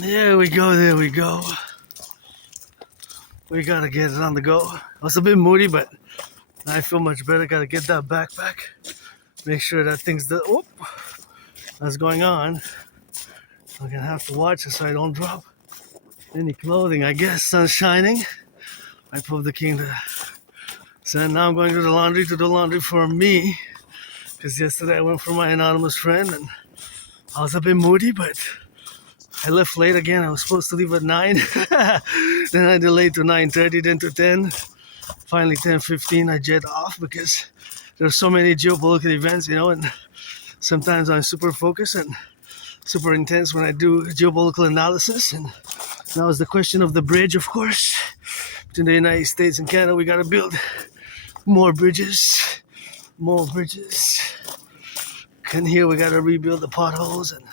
There we go. We gotta get it on the go. I was a bit moody, but I feel much better. Gotta get that backpack. Make sure that that's going on. I'm gonna have to watch it so I don't drop any clothing. I guess sun's shining. I pulled the king to. So now I'm going to the laundry to do laundry for me. Because yesterday I went for my anonymous friend and I was a bit moody, but I left late again. I was supposed to leave at 9. Then I delayed to 9:30, then to 10. Finally 10:15 I jet off because there's so many geopolitical events, and sometimes I'm super focused and super intense when I do geopolitical analysis. And now is the question of the bridge, of course. Between the United States and Canada, we gotta build more bridges. And here we gotta rebuild the potholes and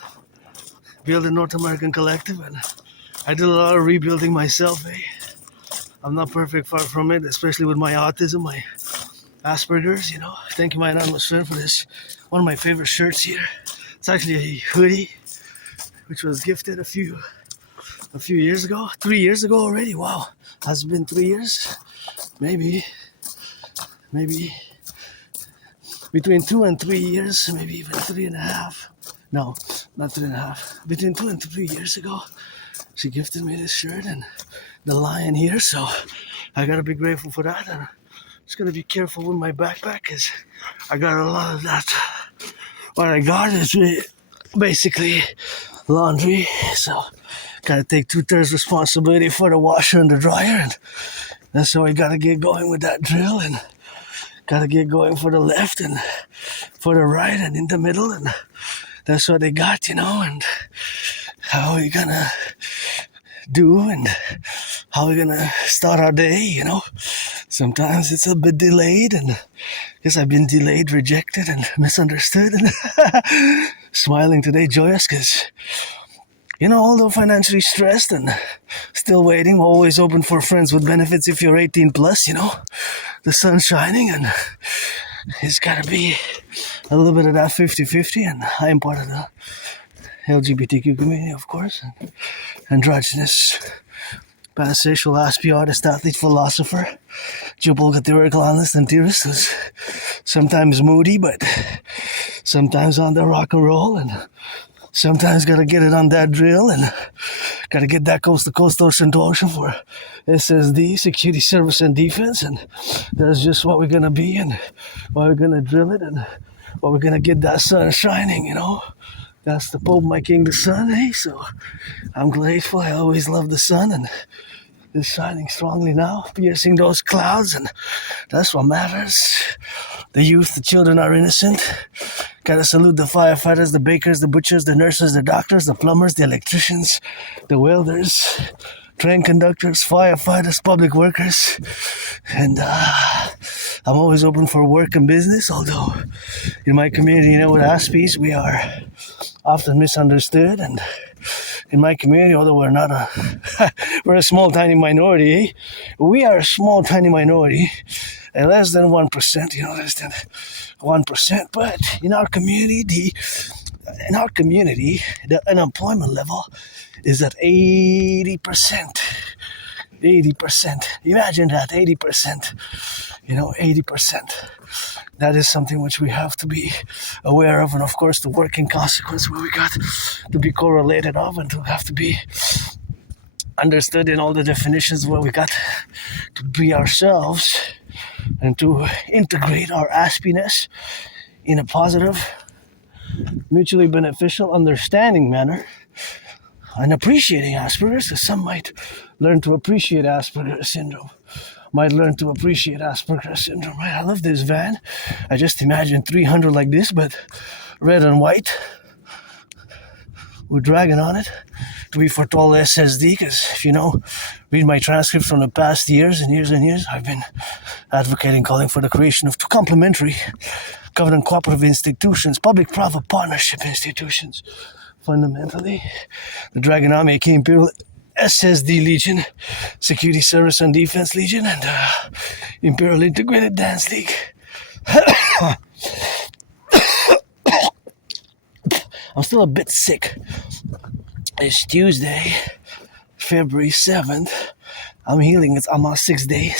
build a North American collective. And I did a lot of rebuilding myself. I'm not perfect, far from it, especially with my autism, my Asperger's. Thank you, my anonymous friend, for this. One of my favorite shirts here. It's actually a hoodie, which was gifted a few years ago. 3 years ago already. Wow, has it been 3 years? Maybe between 2 and 3 years, maybe even 3.5. No, not 3.5. Between 2 and 3 years ago, she gifted me this shirt and the lion here. So I gotta be grateful for that. And I'm just gonna be careful with my backpack because I got a lot of that. What I got is basically laundry. So gotta take 2/3 responsibility for the washer and the dryer. And that's how I gotta get going with that drill. And gotta get going for the left and for the right and in the middle, and that's what they got, and how we gonna do and how we gonna start our day, Sometimes it's a bit delayed, and I guess I've been delayed, rejected, and misunderstood, and smiling today, joyous, because although financially stressed and still waiting, always open for friends with benefits if you're 18 plus, the sun's shining and it's got to be a little bit of that 50-50. And I am part of the LGBTQ community, of course, and androgynous, pansexual, Aspie artist, athlete, philosopher, geopolitical theoretical analyst and theorist who's sometimes moody, but sometimes on the rock and roll, and sometimes gotta get it on that drill and gotta get that coast to coast, ocean to ocean for SSD, security, service, and defense. And that's just what we're gonna be and why we're gonna drill it and what we're gonna get that sun shining, That's the Pope, my king, the sun, So I'm grateful. I always love the sun, and it's shining strongly now, piercing those clouds, and that's what matters. The youth, the children are innocent. Gotta salute the firefighters, the bakers, the butchers, the nurses, the doctors, the plumbers, the electricians, the welders, train conductors, firefighters, public workers. And I'm always open for work and business, although in my community, with Aspies, we are often misunderstood. And in my community, although we're a small, tiny minority, we are a small, tiny minority, less than 1%, less than 1%. But in our community, the unemployment level is at 80%. 80%. Imagine that, 80%. 80%. That is something which we have to be aware of, and of course the working consequence where we got to be correlated of and to have to be understood in all the definitions where we got to be ourselves and to integrate our aspiness in a positive, mutually beneficial, understanding manner and appreciating Asperger's, because some might learn to appreciate Asperger's syndrome. I love this van. I just imagine 300 like this, but red and white with dragon on it. To be for tall SSD, because if read my transcripts from the past years and years and years, I've been advocating, calling for the creation of two complementary covenant cooperative institutions, public-private partnership institutions. Fundamentally, the Dragon Army, Imperial SSD Legion, Security Service and Defense Legion, and Imperial Integrated Dance League. I'm still a bit sick. It's Tuesday, February 7th. I'm healing. I'm on sixth day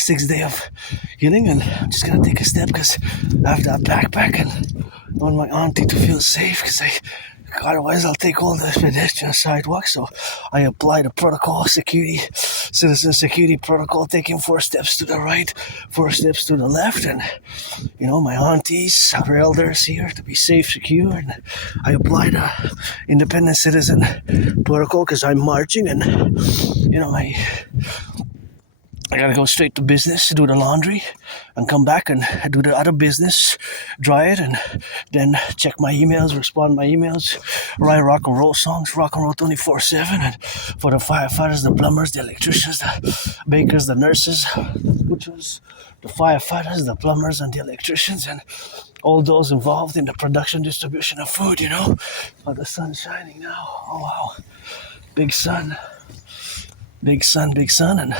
of healing, and I'm just gonna take a step because I have that backpack and I want my auntie to feel safe because otherwise I'll take all the pedestrian sidewalks. So I apply the protocol, citizen security protocol, taking 4 steps to the right, 4 steps to the left, and my aunties, our elders here to be safe, secure, and I apply the independent citizen protocol because I'm marching, and I gotta go straight to business, do the laundry, and come back and do the other business, dry it, and then check my emails, respond to my emails, write rock and roll songs, rock and roll 24/7, and for the firefighters, the plumbers, the electricians, the bakers, the nurses, the butchers, the firefighters, the plumbers, and the electricians, and all those involved in the production, distribution of food, Oh, the sun's shining now. Oh, wow. Big sun, and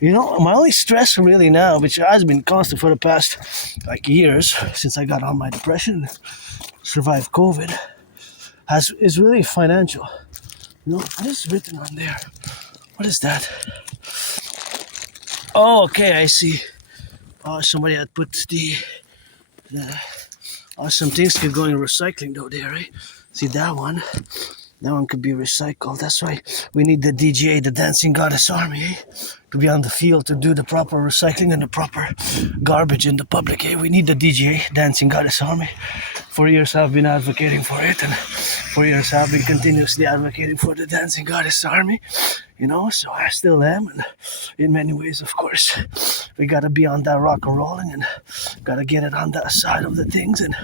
my only stress really now, which has been constant for the past years since I got on my depression, survived COVID, is really financial. What is written on there? What is that? Oh, okay, I see. Oh, somebody had put the some things could go in recycling though there, right? See that one? That one could be recycled. That's why we need the DGA, the Dancing Goddess Army, to be on the field to do the proper recycling and the proper garbage in the public. We need the DGA, Dancing Goddess Army. For years I've been advocating for it, and for years I've been continuously advocating for the Dancing Goddess Army. So I still am, and in many ways, of course, we gotta be on that rock and rolling, and gotta get it on that side of the things, and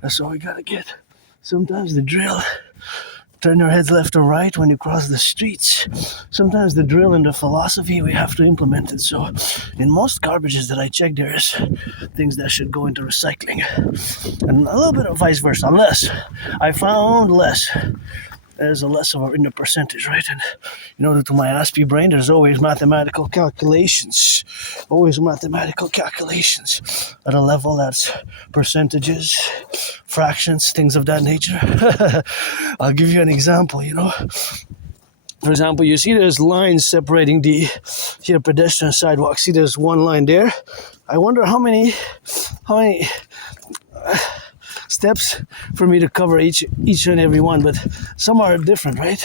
that's all we gotta get. Sometimes the drill. Turn your heads left or right when you cross the streets. Sometimes the drill and the philosophy, we have to implement it. So in most garbages that I check, there's things that should go into recycling. And a little bit of vice versa, unless I found less. There's a less of in the percentage, right? And due to my Aspie brain, there's always mathematical calculations. At a level that's percentages, fractions, things of that nature. I'll give you an example, For example, you see there's lines separating here pedestrian sidewalk. See there's one line there. I wonder how many steps for me to cover each and every one, but some are different, right?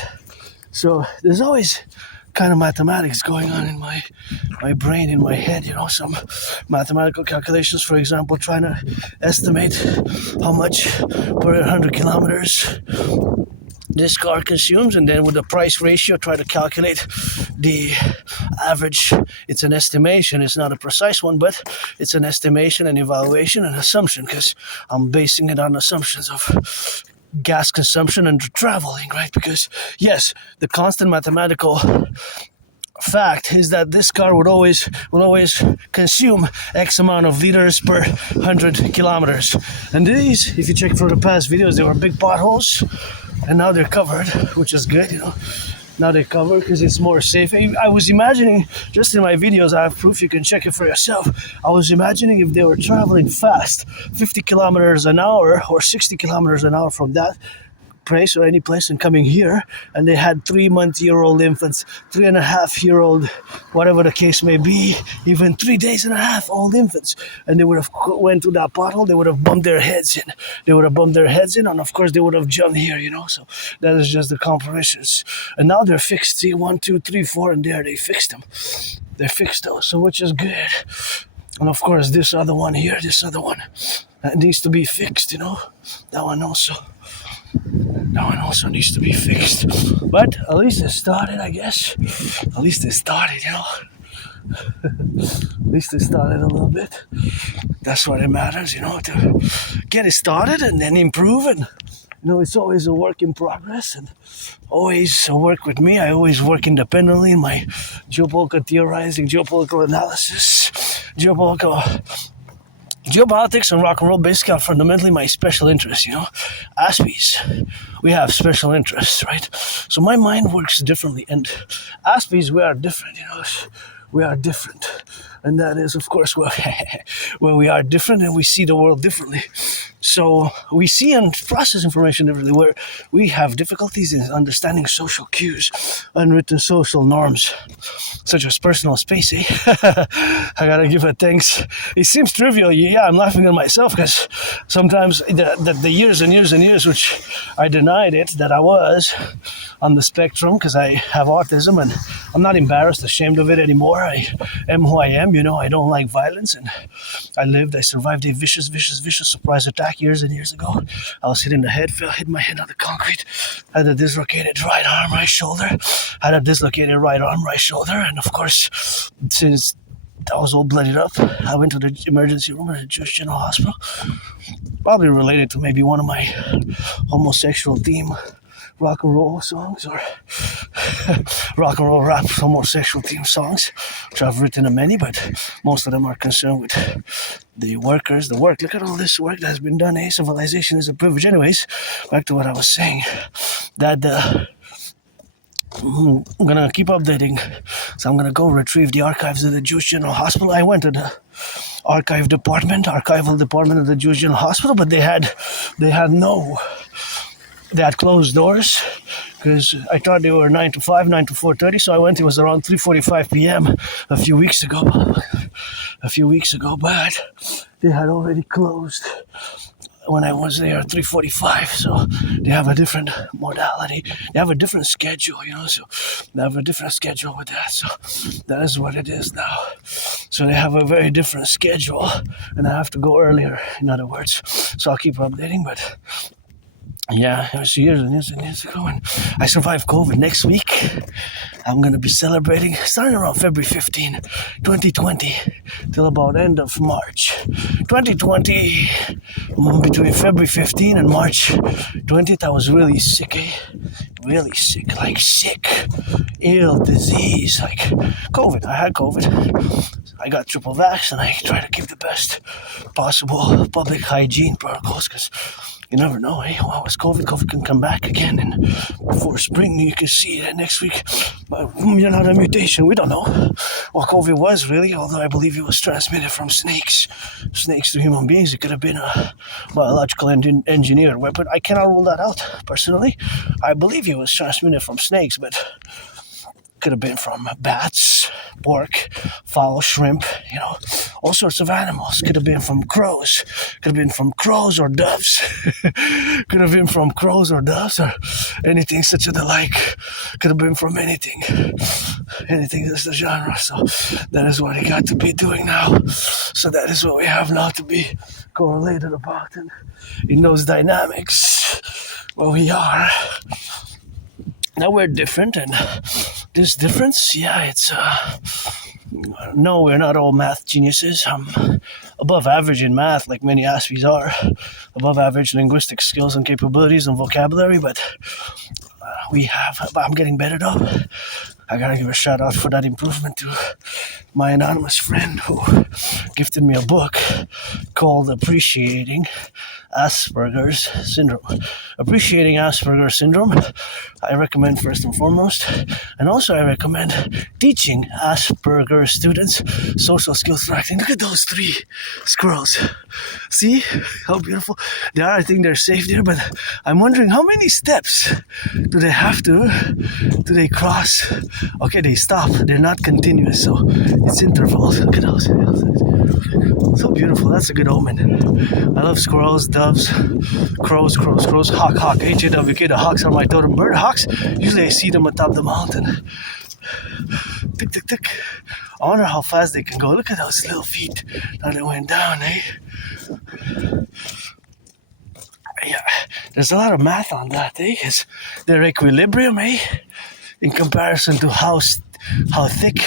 So there's always kind of mathematics going on in my brain, in my head, some mathematical calculations, for example, trying to estimate how much per 100 kilometers this car consumes, and then with the price ratio try to calculate the average. It's an estimation, it's not a precise one, but it's an estimation, an evaluation, an assumption, because I'm basing it on assumptions of gas consumption and traveling, right? Because yes, the constant mathematical fact is that this car will always consume X amount of liters per 100 kilometers. And these, if you check for the past videos, there were big potholes, and now they're covered, which is good, Now they're covered because it's more safe. I was imagining, just in my videos, I have proof, you can check it for yourself. I was imagining if they were traveling fast, 50 kilometers an hour or 60 kilometers an hour from that place or any place and coming here, and they had 3-month-year-old infants, 3.5-year-old, whatever the case may be, even 3 days and a half old infants, and they would have went through that pothole, they would have bumped their heads in, and of course they would have jumped here, so that is just the comparisons. And now they're fixed. See, 1, 2, 3, 4, and there they fixed them. They fixed those, so which is good. And of course this other one here, that needs to be fixed, that one also needs to be fixed. But at least it started, I guess. At least it started, At least it started a little bit. That's what it matters, to get it started and then improve. And, it's always a work in progress, and always a work with me. I always work independently in my geopolitical theorizing, geopolitical analysis, Geopolitics and rock and roll basically are fundamentally my special interests, Aspies, we have special interests, right? So my mind works differently, and Aspies, we are different, we are different. And that is, of course, where we are different and we see the world differently. So we see and process information differently, where we have difficulties in understanding social cues, unwritten social norms, such as personal space, eh? I gotta give it thanks. It seems trivial. Yeah, I'm laughing at myself because sometimes the years and years and years which I denied it, that I was on the spectrum because I have autism, and I'm not embarrassed, ashamed of it anymore. I am who I am, I don't like violence, and I survived a vicious surprise attack years and years ago. I was hit in the head, hit my head on the concrete, had a dislocated right arm, right shoulder, and of course, since I was all bloodied up, I went to the emergency room at the Jewish General Hospital, probably related to maybe one of my homosexual theme rock and roll songs, or rock and roll rap homosexual theme songs, which I've written many, but most of them are concerned with the work. Look at all this work that has been done. Civilization is a privilege. Anyways, back to what I was saying, that I'm gonna keep updating, so I'm gonna go retrieve the archives of the Jewish General Hospital. I went to the archival department of the Jewish General Hospital, but they had closed doors, because I thought they were 9 to 5, 9 to 4:30, so I went. It was around 3:45 p.m. a few weeks ago, but they had already closed when I was there at 3:45, so they have a different modality. They have a different schedule, so they have a different schedule with that, so that is what it is now. So they have a very different schedule, and I have to go earlier, in other words, so I'll keep updating, but yeah, it was years and years and years ago, and I survived COVID. Next week, I'm going to be celebrating, starting around February 15, 2020, till about end of March 2020. Between February 15 and March 20th, I was really sick, really sick, ill, disease, like COVID. I had COVID. I got triple vax, and I try to keep the best possible public hygiene protocols, because you never know, Well, it's COVID. COVID can come back again, and before spring, you can see that next week, another mutation. We don't know what COVID was really, although I believe it was transmitted from snakes to human beings. It could have been a biological engineered weapon. I cannot rule that out personally. I believe it was transmitted from snakes, but could have been from bats, pork, fowl, shrimp, all sorts of animals. Could have been from crows. Could have been from crows or doves. Could have been from crows or doves, or anything such as the like. Could have been from anything. Anything that's the genre. So that is what I got to be doing now. So that is what we have now to be correlated about, and in those dynamics where we are. Now we're different, and this difference, it's no, we're not all math geniuses. I'm above average in math, like many Aspies are, above average linguistic skills and capabilities and vocabulary, but I'm getting better though. I gotta give a shout out for that improvement to my anonymous friend who gifted me a book called Appreciating Asperger's Syndrome. Appreciating Asperger's Syndrome, I recommend first and foremost. And also I recommend teaching Asperger's students social skills for acting. Look at those 3 squirrels. See how beautiful they are? I think they're safe there, but I'm wondering how many steps do they cross? Okay, they stop. They're not continuous, so it's intervals. Look at those. So beautiful. That's a good omen. I love squirrels, doves, crows, hawk, H-A-W-K. The hawks are my totem bird. Hawks, usually I see them atop the mountain. Tick, tick, tick. I wonder how fast they can go. Look at those little feet. Now they went down, Yeah, there's a lot of math on that, Because their equilibrium, in comparison to how thick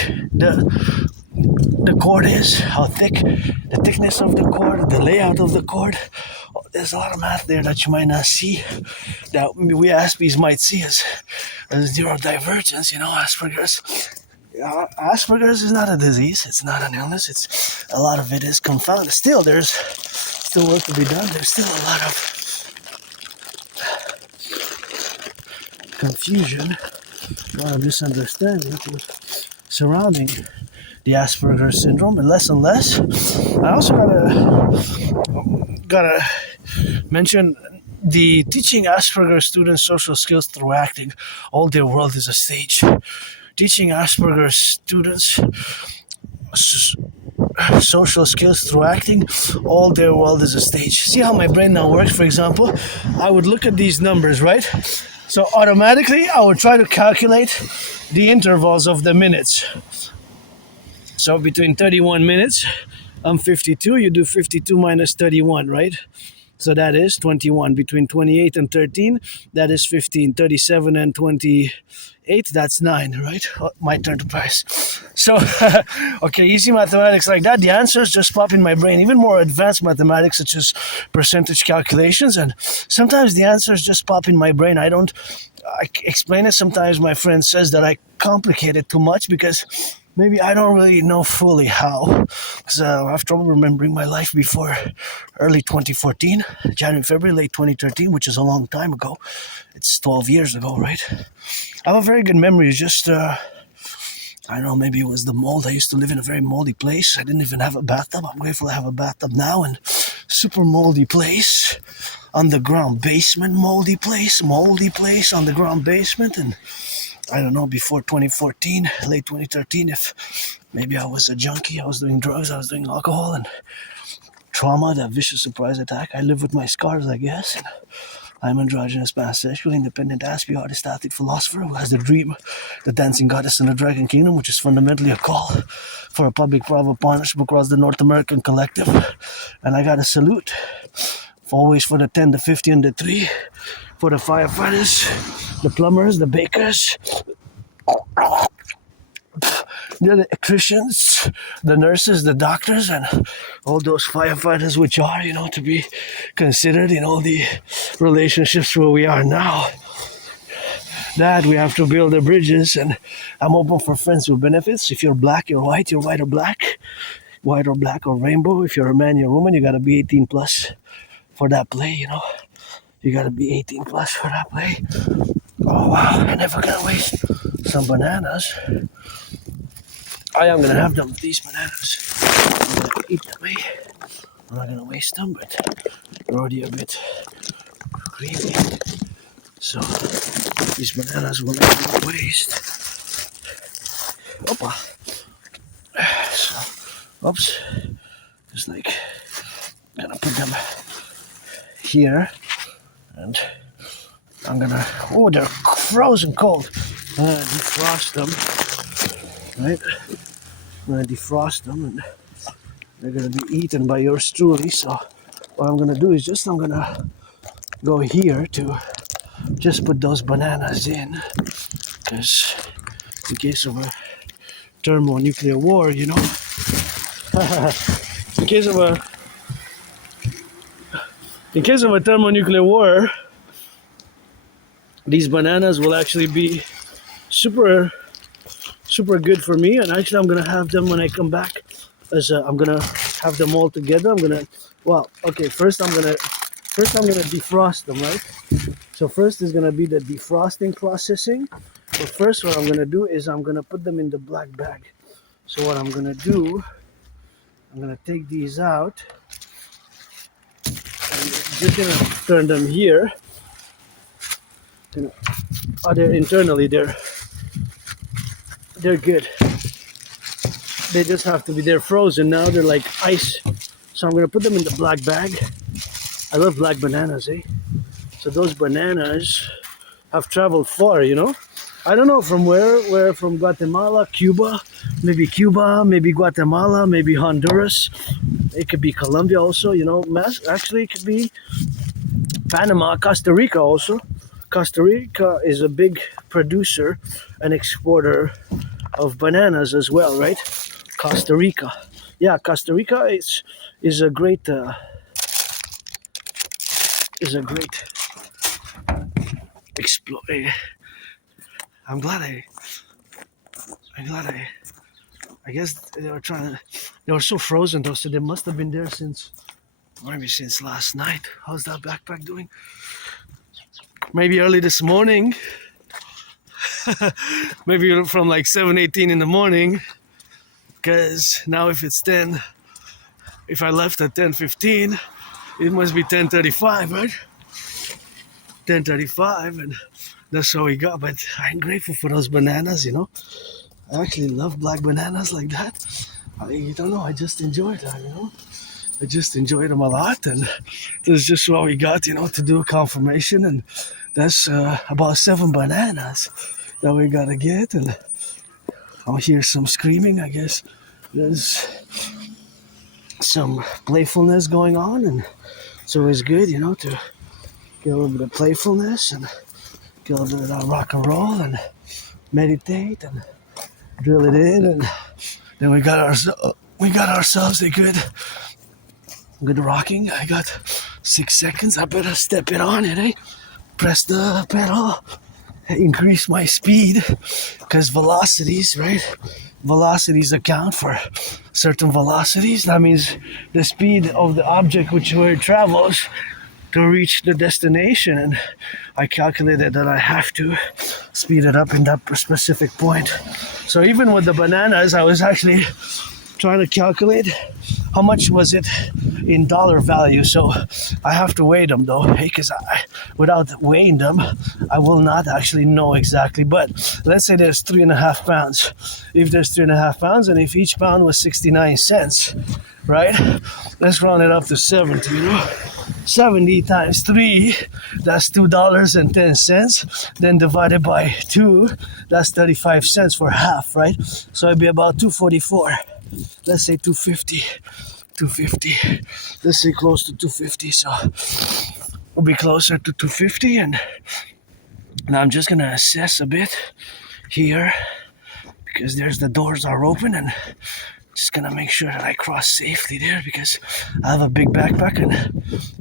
the cord is, how thick the thickness of the cord, the layout of the cord. There's a lot of math there that you might not see, that we Aspies might see as neurodivergence, Asperger's is not a disease, it's not an illness, it's a lot of it is confounded. Still, there's still work to be done. There's still a lot of confusion, a lot of misunderstanding surrounding the Asperger's syndrome, and less. I also gotta mention the teaching Asperger's students social skills through acting. All their world is a stage. Teaching Asperger's students social skills through acting, all their world is a stage. See how my brain now works? For example, I would look at these numbers, right? So automatically I would try to calculate the intervals of the minutes. So between 31 minutes, I'm 52, you do 52 minus 31, right? So that is 21. Between 28 and 13, that is 15. 37 and 28, that's 9, right? Oh, my turn to pass. So, okay, easy mathematics like that. The answers just pop in my brain. Even more advanced mathematics, such as percentage calculations. And sometimes the answers just pop in my brain. I explain it. Sometimes my friend says that I complicate it too much because maybe I don't really know fully how. So I have trouble remembering my life before early 2014, January, February, late 2013, which is a long time ago. It's 12 years ago, right? I have a very good memory. It's just, I don't know, maybe it was the mold. I used to live in a very moldy place. I didn't even have a bathtub. I'm grateful I have a bathtub now. And super moldy place, underground basement, moldy place, underground basement. And I don't know, before 2014, late 2013, if maybe I was a junkie, I was doing drugs, I was doing alcohol, and trauma, that vicious surprise attack. I live with my scars, I guess. And I'm androgynous, pansexual, independent Aspie artist, athlete, philosopher who has the dream, the dancing goddess in the dragon kingdom, which is fundamentally a call for a public private partnership across the North American Collectif. And I got a salute, always for the 10, the 50, and the 3, for the firefighters, the plumbers, the bakers, the electricians, the nurses, the doctors, and all those firefighters which are, to be considered in all the relationships where we are now. That we have to build the bridges, and I'm open for friends with benefits. If you're black, you're white or black, white or black or rainbow. If you're a man, you're a woman, you gotta be 18 plus for that play, You gotta be 18 plus for that play. Oh wow, I'm never gonna waste some bananas. I am gonna have them, these bananas. I'm gonna eat them, I'm not gonna waste them, but they're already a bit creamy. So these bananas will not be waste. Opa. So, oops. Just like, I'm gonna put them here. And I'm gonna, they're frozen cold. I'm gonna defrost them, right? I'm gonna defrost them and they're gonna be eaten by yours truly. So what I'm gonna do is I'm gonna go here to just put those bananas in, because in case of a thermonuclear war, in case of a thermonuclear war, these bananas will actually be super good for me. And actually I'm gonna have them when I come back, I'm gonna have them all together. First I'm gonna defrost them, right? So first is gonna be the defrosting processing. But first what I'm gonna do is I'm gonna put them in the black bag. So what I'm gonna do, I'm gonna take these out and just gonna turn them here. They're internally, they're good. They just have to be, they're frozen now, they're like ice. So I'm gonna put them in the black bag. I love black bananas, So those bananas have traveled far, I don't know from where from Guatemala, Cuba, maybe Guatemala, maybe Honduras. It could be Colombia also, actually it could be Panama, Costa Rica also. Costa Rica is a big producer and exporter of bananas as well, right? Costa Rica. Yeah, Costa Rica is a great I'm glad I guess they were so frozen though, so they must have been there since last night. How's that backpack doing? Maybe early this morning. Maybe from like 7:18 in the morning. Because now if it's 10, if I left at 10:15, it must be 10:35, right? 10:35, and that's what we got. But I'm grateful for those bananas, you know. I actually love black bananas like that. I don't know, I just enjoy that, you know. I just enjoyed them a lot, and this is just what we got, you know, to do a confirmation, and that's about 7 bananas that we gotta get, and I'll hear some screaming, I guess. There's some playfulness going on, and it's always good, you know, to get a little bit of playfulness and get a little bit of rock and roll and meditate and drill it in, and then we got ourselves a good rocking. I got 6 seconds. I better step it on it, eh? Press the pedal, increase my speed, because velocities, right? Velocities account for certain velocities. That means the speed of the object which where it travels to reach the destination, and I calculated that I have to speed it up in that specific point. So even with the bananas, I was actually trying to calculate how much was it in dollar value. So I have to weigh them though, because without weighing them, I will not actually know exactly. But let's say there's 3.5 pounds. If there's 3.5 pounds, and if each pound was 69 cents, right? Let's round it up to 70, you know? 70 times 3, that's $2.10. Then divided by 2, that's 35 cents for half, right? So it'd be about $2.44. Let's say 250. Let's say close to 250. So we'll be closer to 250, and now I'm just gonna assess a bit here because there's the doors are open, and just gonna make sure that I cross safely there because I have a big backpack, and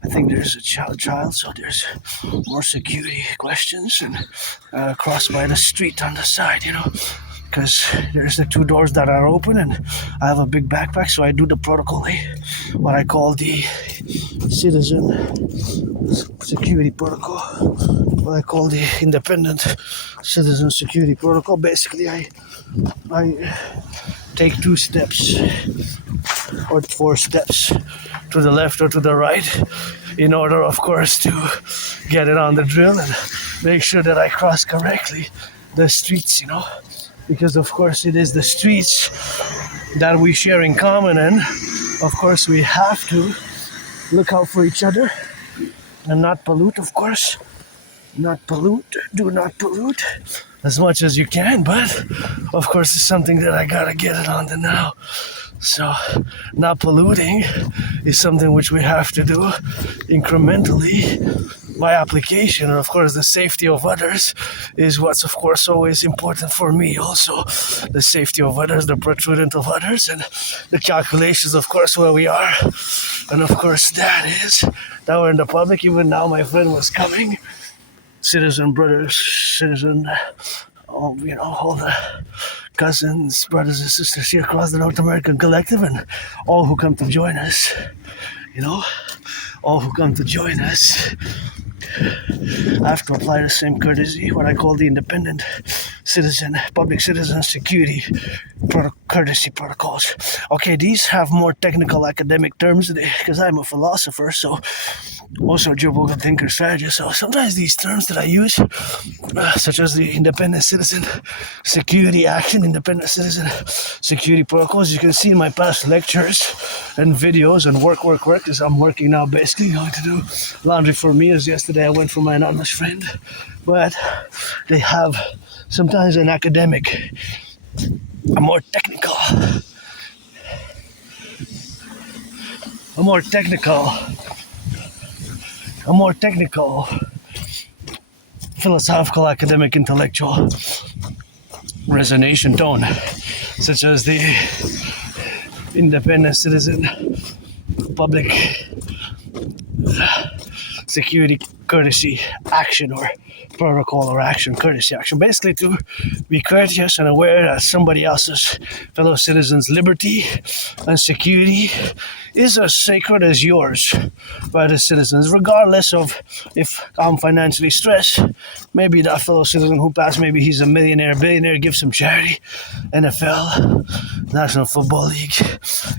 I think there's a child, so there's more security questions, and cross by the street on the side, you know, because there's the 2 doors that are open, and I have a big backpack, so I do the protocol, what I call the citizen security protocol, what I call the independent citizen security protocol. Basically, I take 2 steps or 4 steps to the left or to the right in order, of course, to get it on the drill and make sure that I cross correctly the streets, you know, because of course it is the streets that we share in common, and of course we have to look out for each other and not pollute, of course. Do not pollute as much as you can, but of course it's something that I gotta get it on the now. So not polluting is something which we have to do incrementally by application, and of course the safety of others is what's of course always important for me also. The safety of others, the protrudent of others, and the calculations, of course, where we are. And of course that we're in the public. Even now my friend was coming, citizen brothers, you know, all the cousins, brothers and sisters here across the North American Collective, and all who come to join us, you know, all who come to join us. I have to apply the same courtesy, what I call the independent citizen, public citizen security courtesy protocols. Okay, these have more technical academic terms because I'm a philosopher, so also a geopolitics thinker strategist. So sometimes these terms that I use, such as the independent citizen security action, independent citizen security protocols, you can see in my past lectures and videos and work, because I'm working now basically going to do laundry for me, as yesterday I went for my anonymous friend. But they have sometimes an academic, a more technical philosophical, academic, intellectual resonation tone, such as the independent citizen public security courtesy action or protocol or action, courtesy action. Basically to be courteous and aware that somebody else's fellow citizens' liberty and security is as sacred as yours by the citizens, regardless of if I'm financially stressed. Maybe that fellow citizen who passed, maybe he's a millionaire, billionaire, give some charity. NFL, National Football League,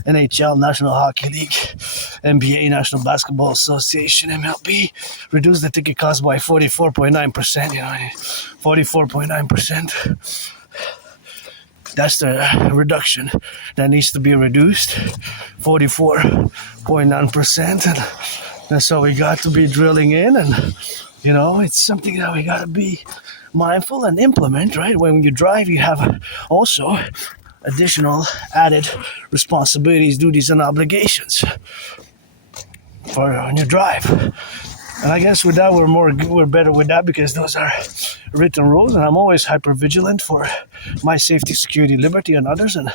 NHL, National Hockey League, NBA, National Basketball Association, MLB, reduce the ticket cost by 44.9%, 44.9%. That's the reduction that needs to be reduced, 44.9%. And that's how we got to be drilling in. And, it's something that we got to be mindful and implement, right? When you drive, you have also additional added responsibilities, duties, and obligations on your drive. And I guess with that, we're better with that because those are written rules, and I'm always hyper vigilant for my safety, security, liberty, and others. And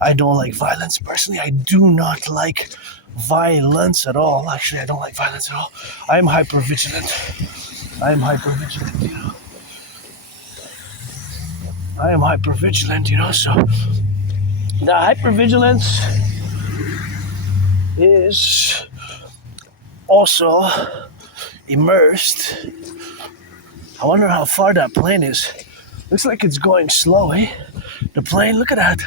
I don't like violence personally. I do not like violence at all. Actually, I don't like violence at all. I'm hyper vigilant. I am hyper vigilant. So the hypervigilance is also immersed. I wonder how far that plane is. Looks like it's going slow, eh? The plane, look at that.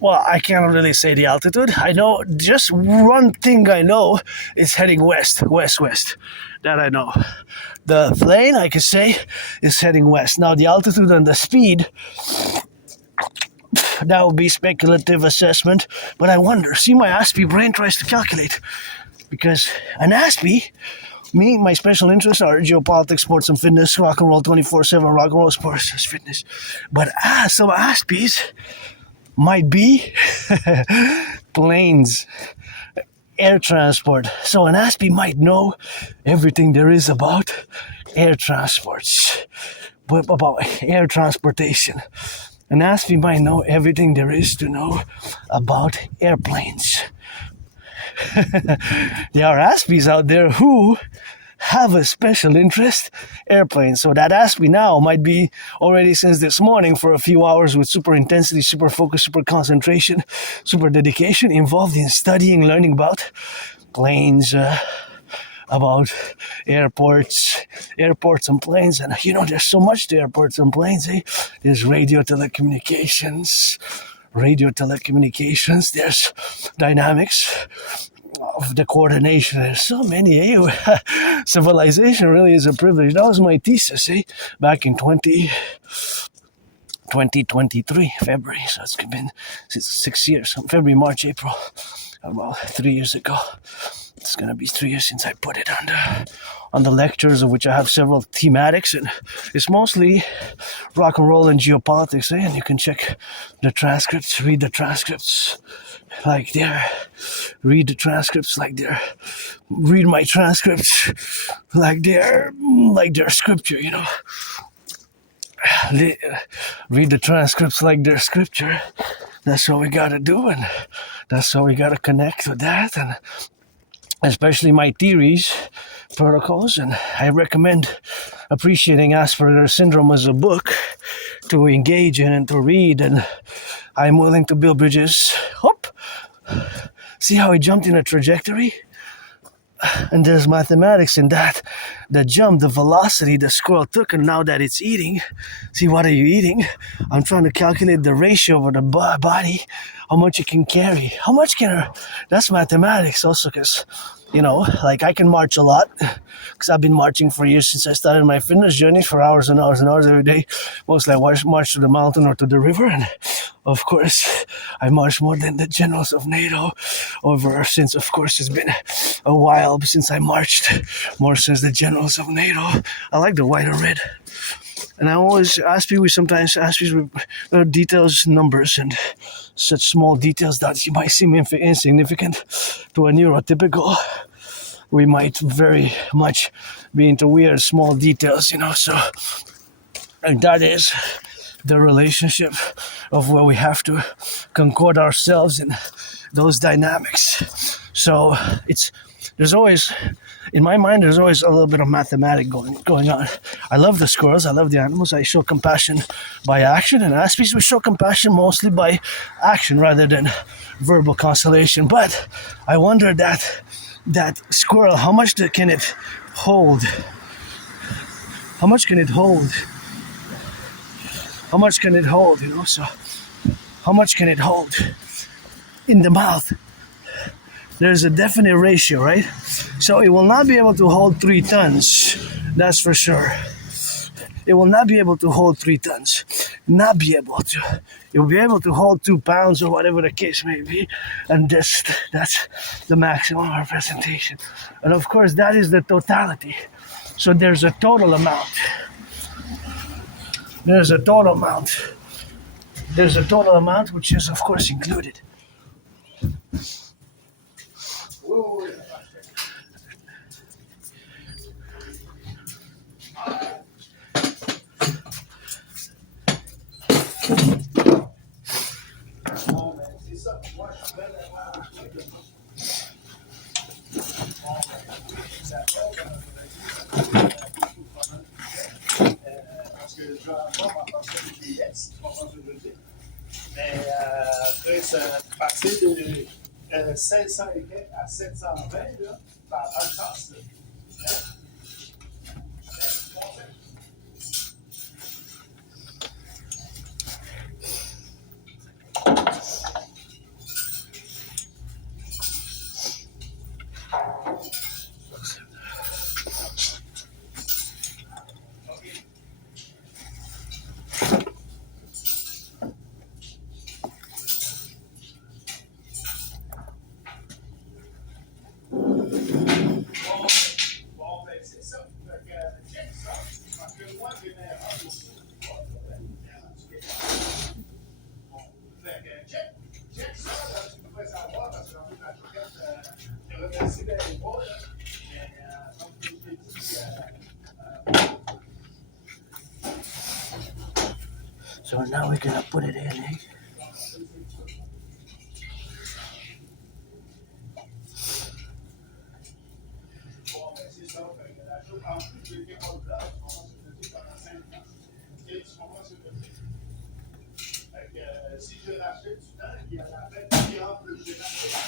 Well, I can't really say the altitude. I know just one thing I know is heading west. That I know. The plane, I could say, is heading west. Now, the altitude and the speed, that would be speculative assessment. But I wonder, see, my Aspie brain tries to calculate. Because an Aspie, me, my special interests are geopolitics, sports and fitness, rock and roll 24/7, rock and roll, sports and fitness. But some Aspies might be planes, air transport. So an Aspie might know everything there is about air transports, about air transportation. An Aspie might know everything there is to know about airplanes. There are Aspies out there who have a special interest, airplanes. So that Aspie now might be already since this morning for a few hours with super intensity, super focus, super concentration, super dedication, involved in studying, learning about planes, about airports and planes. And there's so much to airports and planes, eh? There's radio telecommunications, there's dynamics of the coordination. There's so many, eh? Civilization really is a privilege. That was my thesis, eh? Back in 2023, February. So it's been 6 years. February, March, April. About 3 years ago. It's going to be 3 years since I put it on the lectures, of which I have several thematics, and it's mostly rock and roll and geopolitics, eh? And you can check the transcripts, read the transcripts like they're, read my transcripts like they're scripture, Read the transcripts like they're scripture. That's what we gotta do, and that's how we gotta connect with that, and especially my theories, protocols. And I recommend appreciating Asperger's Syndrome as a book to engage in and to read, and I'm willing to build bridges. Hop! See how he jumped in a trajectory? And there's mathematics in that. The jump, the velocity the squirrel took, and now that it's eating, see, what are you eating? I'm trying to calculate the ratio of the body, how much it can carry. That's mathematics also, because, I can march a lot, because I've been marching for years since I started my fitness journey for hours and hours and hours every day. Mostly I march to the mountain or to the river, and of course, I march more than the generals of NATO since, of course, it's been a while since I marched, more since the generals of NATO. I like the white or red. And I always sometimes ask you with details, numbers, and such small details that you might seem insignificant to a neurotypical. We might very much be into weird small details, So, and that is the relationship of where we have to concord ourselves in those dynamics. So there's always, in my mind, there's always a little bit of mathematics going on. I love the squirrels. I love the animals. I show compassion by action. And Aspies, we show compassion mostly by action rather than verbal consolation. But I wonder that squirrel, how much can it hold? How much can it hold? How much can it hold? So how much can it hold in the mouth? There's a definite ratio, right? So it will not be able to hold 3 tons. That's for sure. It will not be able to hold 3 tons. Not be able to. It will be able to hold 2 pounds or whatever the case may be. And that's the maximum representation. And of course, that is the totality. So there's a total amount. There's a total amount which is of course included. Mais après, ça passer de 500 à 720, là, par chance. So now we're gonna put it in. Si je rachète du temps, il y a la fête, et en plus, je rachète.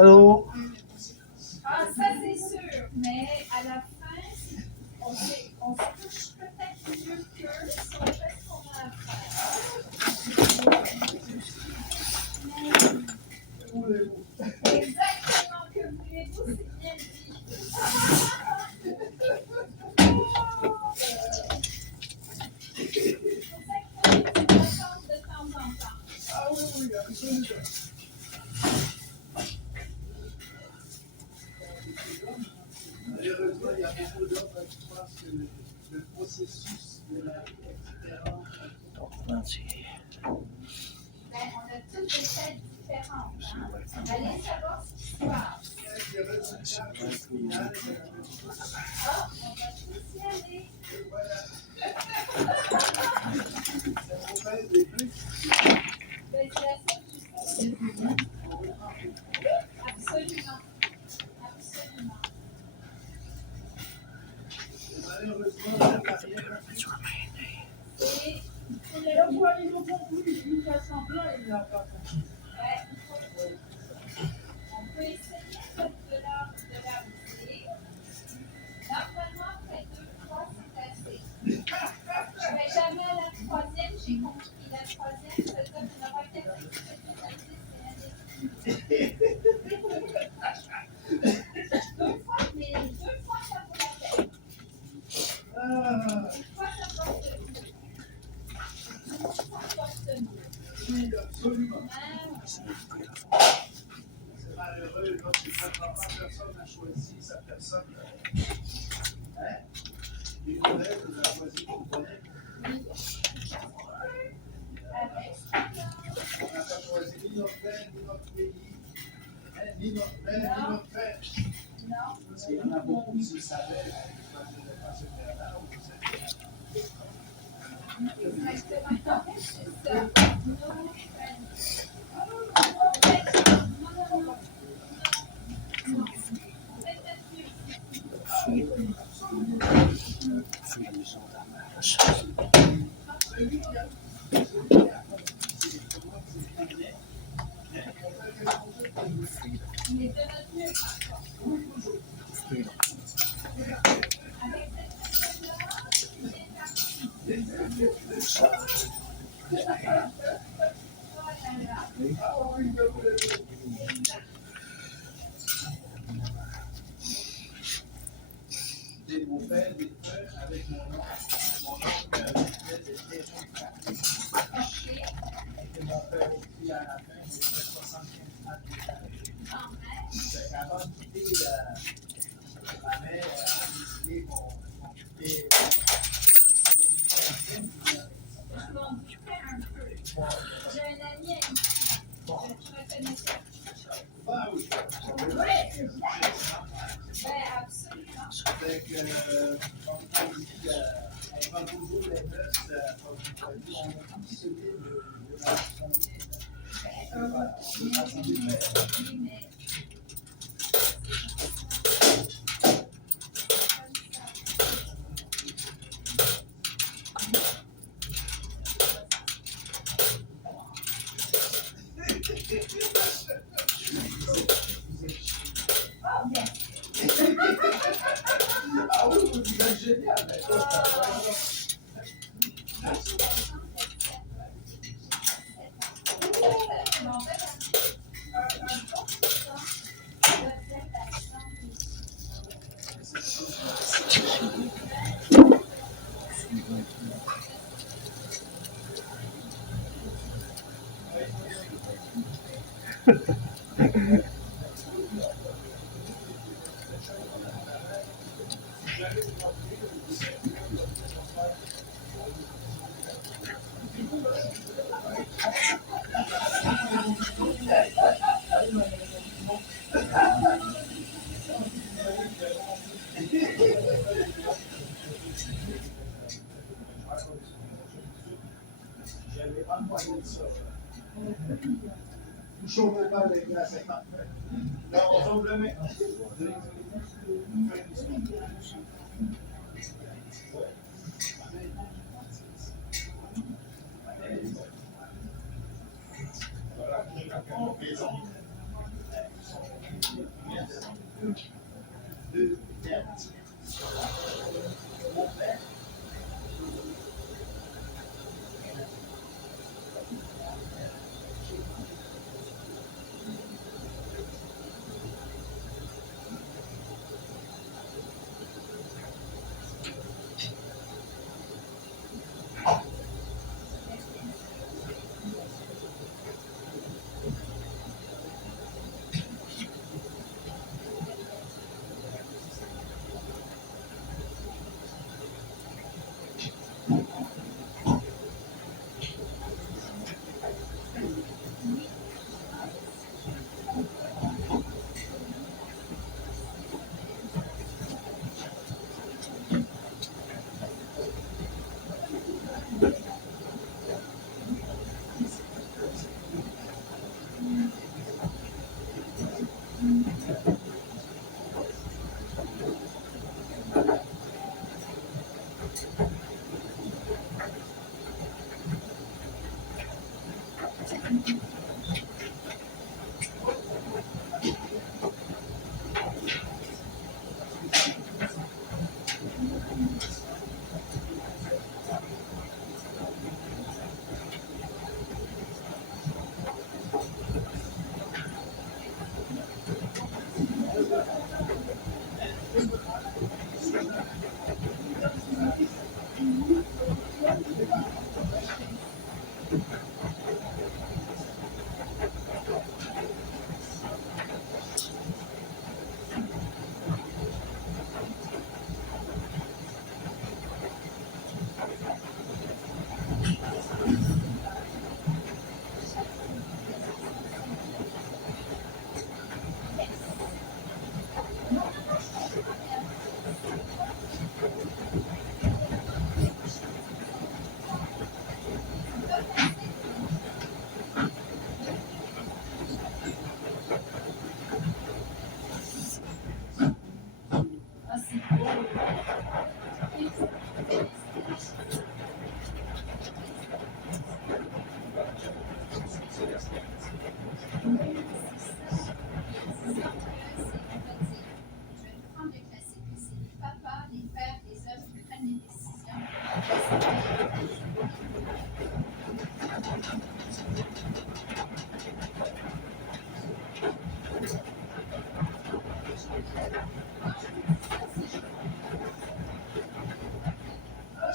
Allô? Ah, ça c'est sûr, mais à la fin, on se touche peut-être mieux qu'eux si on fait ce qu'on a à faire. Exactement, que voulez-vous, c'est bien dit. C'est pour ça qu'il faut des petites vacances de temps en temps. Ah oui, oui, absolument. Malheureusement, il y a beaucoup d'hommes qui pensent que le processus de la vie est différent. Ben, on a tous des têtes différentes. Hein? Allez savoir ce qui se passe. Il y a un final. Ah, on va tous y aller. Voilà. Ça vous fait des trucs. Ben, c'est la seule justice. Absolument. Absolument. Malheureusement, la carrière. On est là pour aller au conclure. Il fait semblant, il n'a pas compris. On peut essayer de l'aviser. Normalement, après 2 fois, c'est assez. Je ne vais jamais à la troisième, j'ai compris. La troisième, c'est ça qu'on aura quelqu'un qui fait tout passer, c'est indéfini. 2 fois, mais 2 fois, ça vaut la peine. 1 fois, ça porte mieux. 2 fois, ça porte mieux. Oui, absolument. Ah, C'est malheureux lorsque la personne a choisi sa personne. Hein? Les collègues, vous avez choisi vos collègues. On n'a pas choisi ni notre père, ni notre pays, hein? Ni notre père, ni notre père. non. Parce qu'il y en a beaucoup qui savaient qu'ils ne choisiraient pas ce père-là ou ce père-là. Exactement. C'est ça. No friends. Mais de notre mieux, par contre. Avec cette personne-là, c'est Des beaux-pères, des frères avec mon oncle. Mon oncle avait fait des terrains pratiques. Et mon père aussi, à la fin, il fait 75 mètres de carré. Avant de quitter, ma mère a décidé qu'on quittait. Je m'en doutais un peu. J'ai un ami à ici. Je reconnais ça. Ah oui, Oui, ben, absolument. avec, comme on dit, elle va toujours les mœurs, on a tous celui de la famille. Oui, mais Ah oui, vous êtes génial. J'avais envoyé ça. Vous ne chauffez pas les glaces, c'est parfait. Non, on sauve le mec.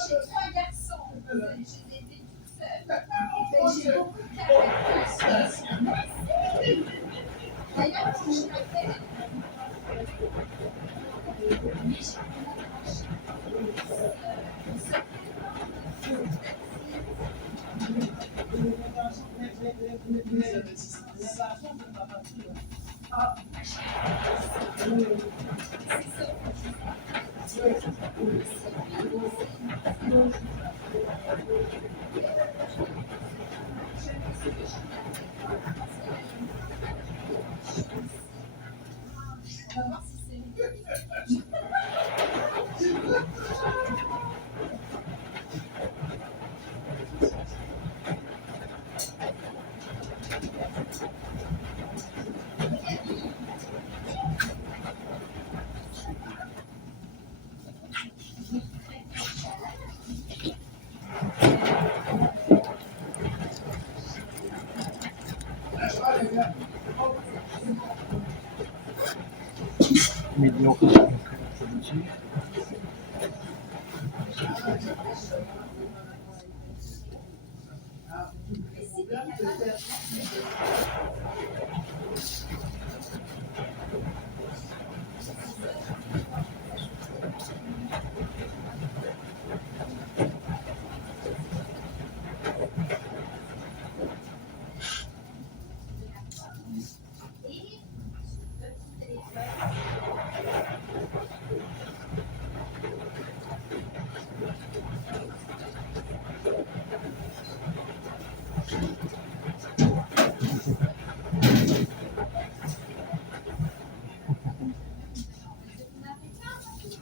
J'ai trois garçons, j'ai des filles toutes seules. J'ai beaucoup de caractère. D'ailleurs, faut que je l'appelle. On va voir si c'est lui. Mediocre productive.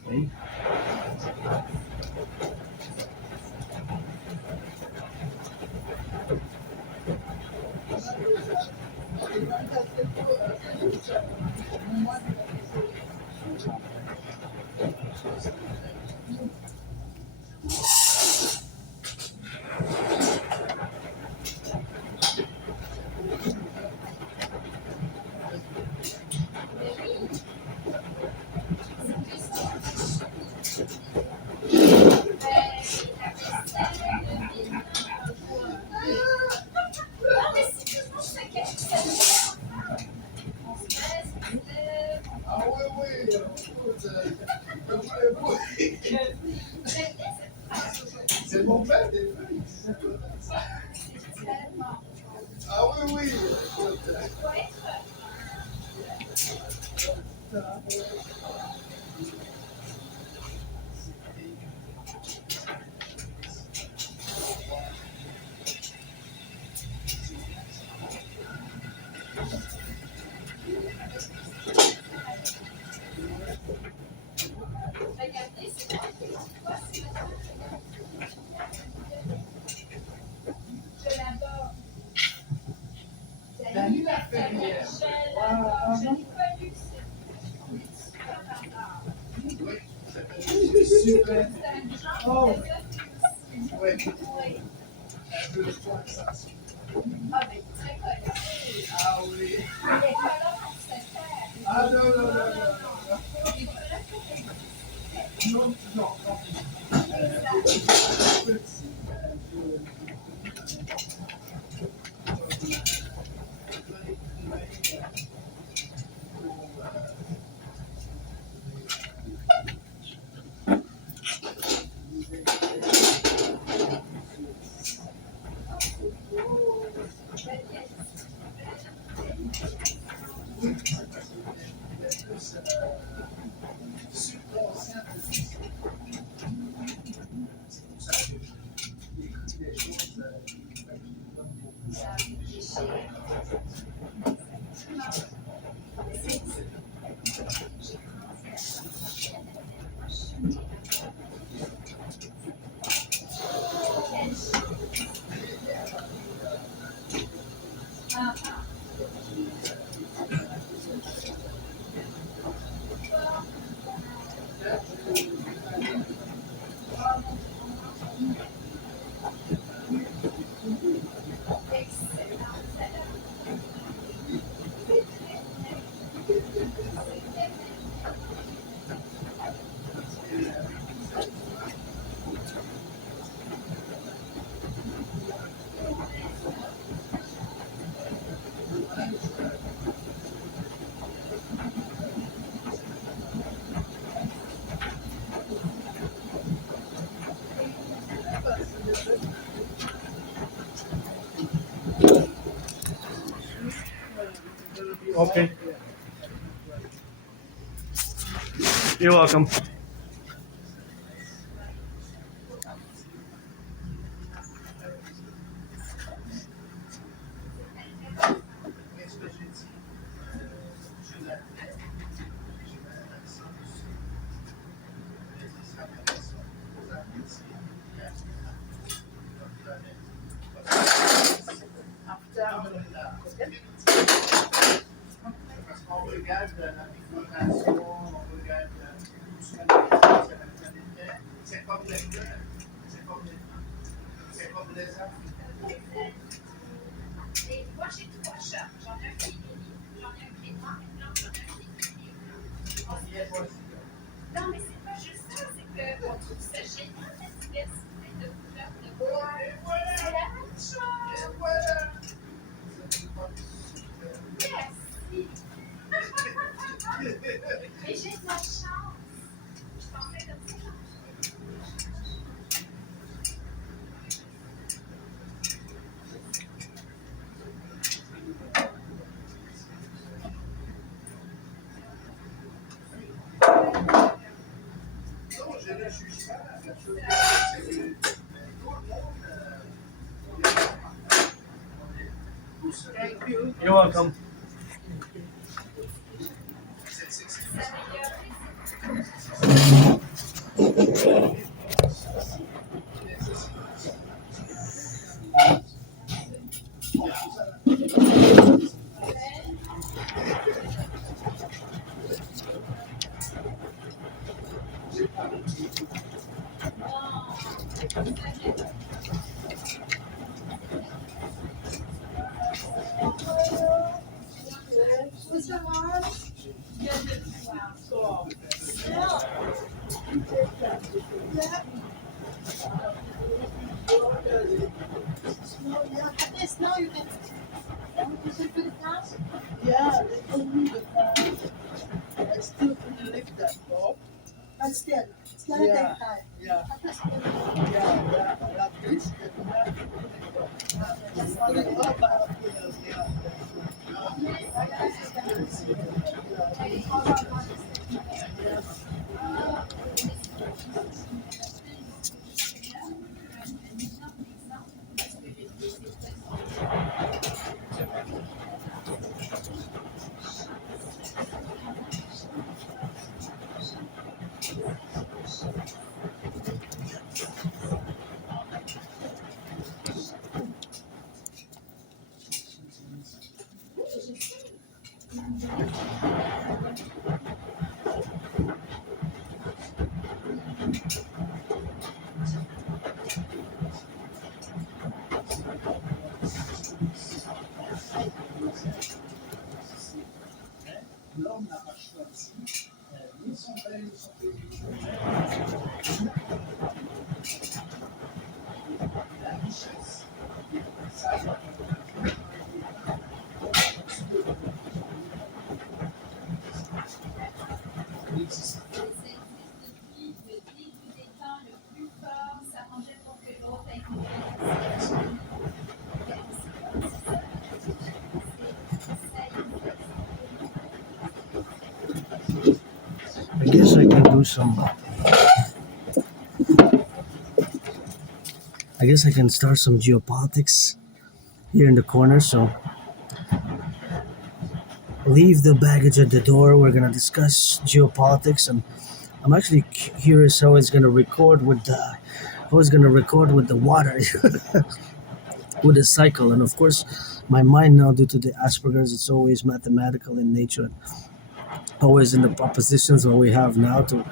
Oui. C'est mon père, des feuilles. Ah oui, oui. Dani la fermière. Je n'ai pas lu Oui, super. c'est un genre Oh. de personne Oui. aussi. Oui. Un peu de points, ça. Ah, ben, très collant. Ah oui. Il est collant pour se faire. Ah non, non, non, non, non. Il est collant pour exister. Non, non, non. Exact. Petit. Okay. You're welcome. Qu'est-ce que j'ai dit? Je l'appelle. J'ai mis l'accent dessus. Les discriminations aux appréciés. Parce qu'on regarde la figuration, on regarde tout ce qu'on a fait, c'est comme les fleurs, c'est comme les arbres. Et moi, j'ai 3 chats. J'en ai un qui est gris, j'en ai un qui est noir et blanc, j'en ai un qui est gris. Non, mais c'est pas juste ça, c'est qu'on trouve ça génial, la diversité de couleurs, de couleurs. C'est la même chose. Merci. Mais j'ai de la chance. Je pensais comme ça. Non, je ne juge pas la chose. C'est que tout le monde. You're welcome. Now you can. Yeah, they told me that I still couldn't lift that bob. But still, it's gonna Yeah. take time. Yeah, At least, like this, and that. Just put it all back, yeah. L'homme n'a pas choisi ni son père ni son père. La richesse, ça va. C'est depuis le début des temps le plus fort s'arrangeait pour que l'autre ait une I guess I can do some. I guess I can start some geopolitics here in the corner. So leave the baggage at the door. We're gonna discuss geopolitics, and I'm actually curious how it's gonna record with the water, with the cycle. And of course, my mind now, due to the Asperger's, it's always mathematical in nature. Always in the propositions what we have now to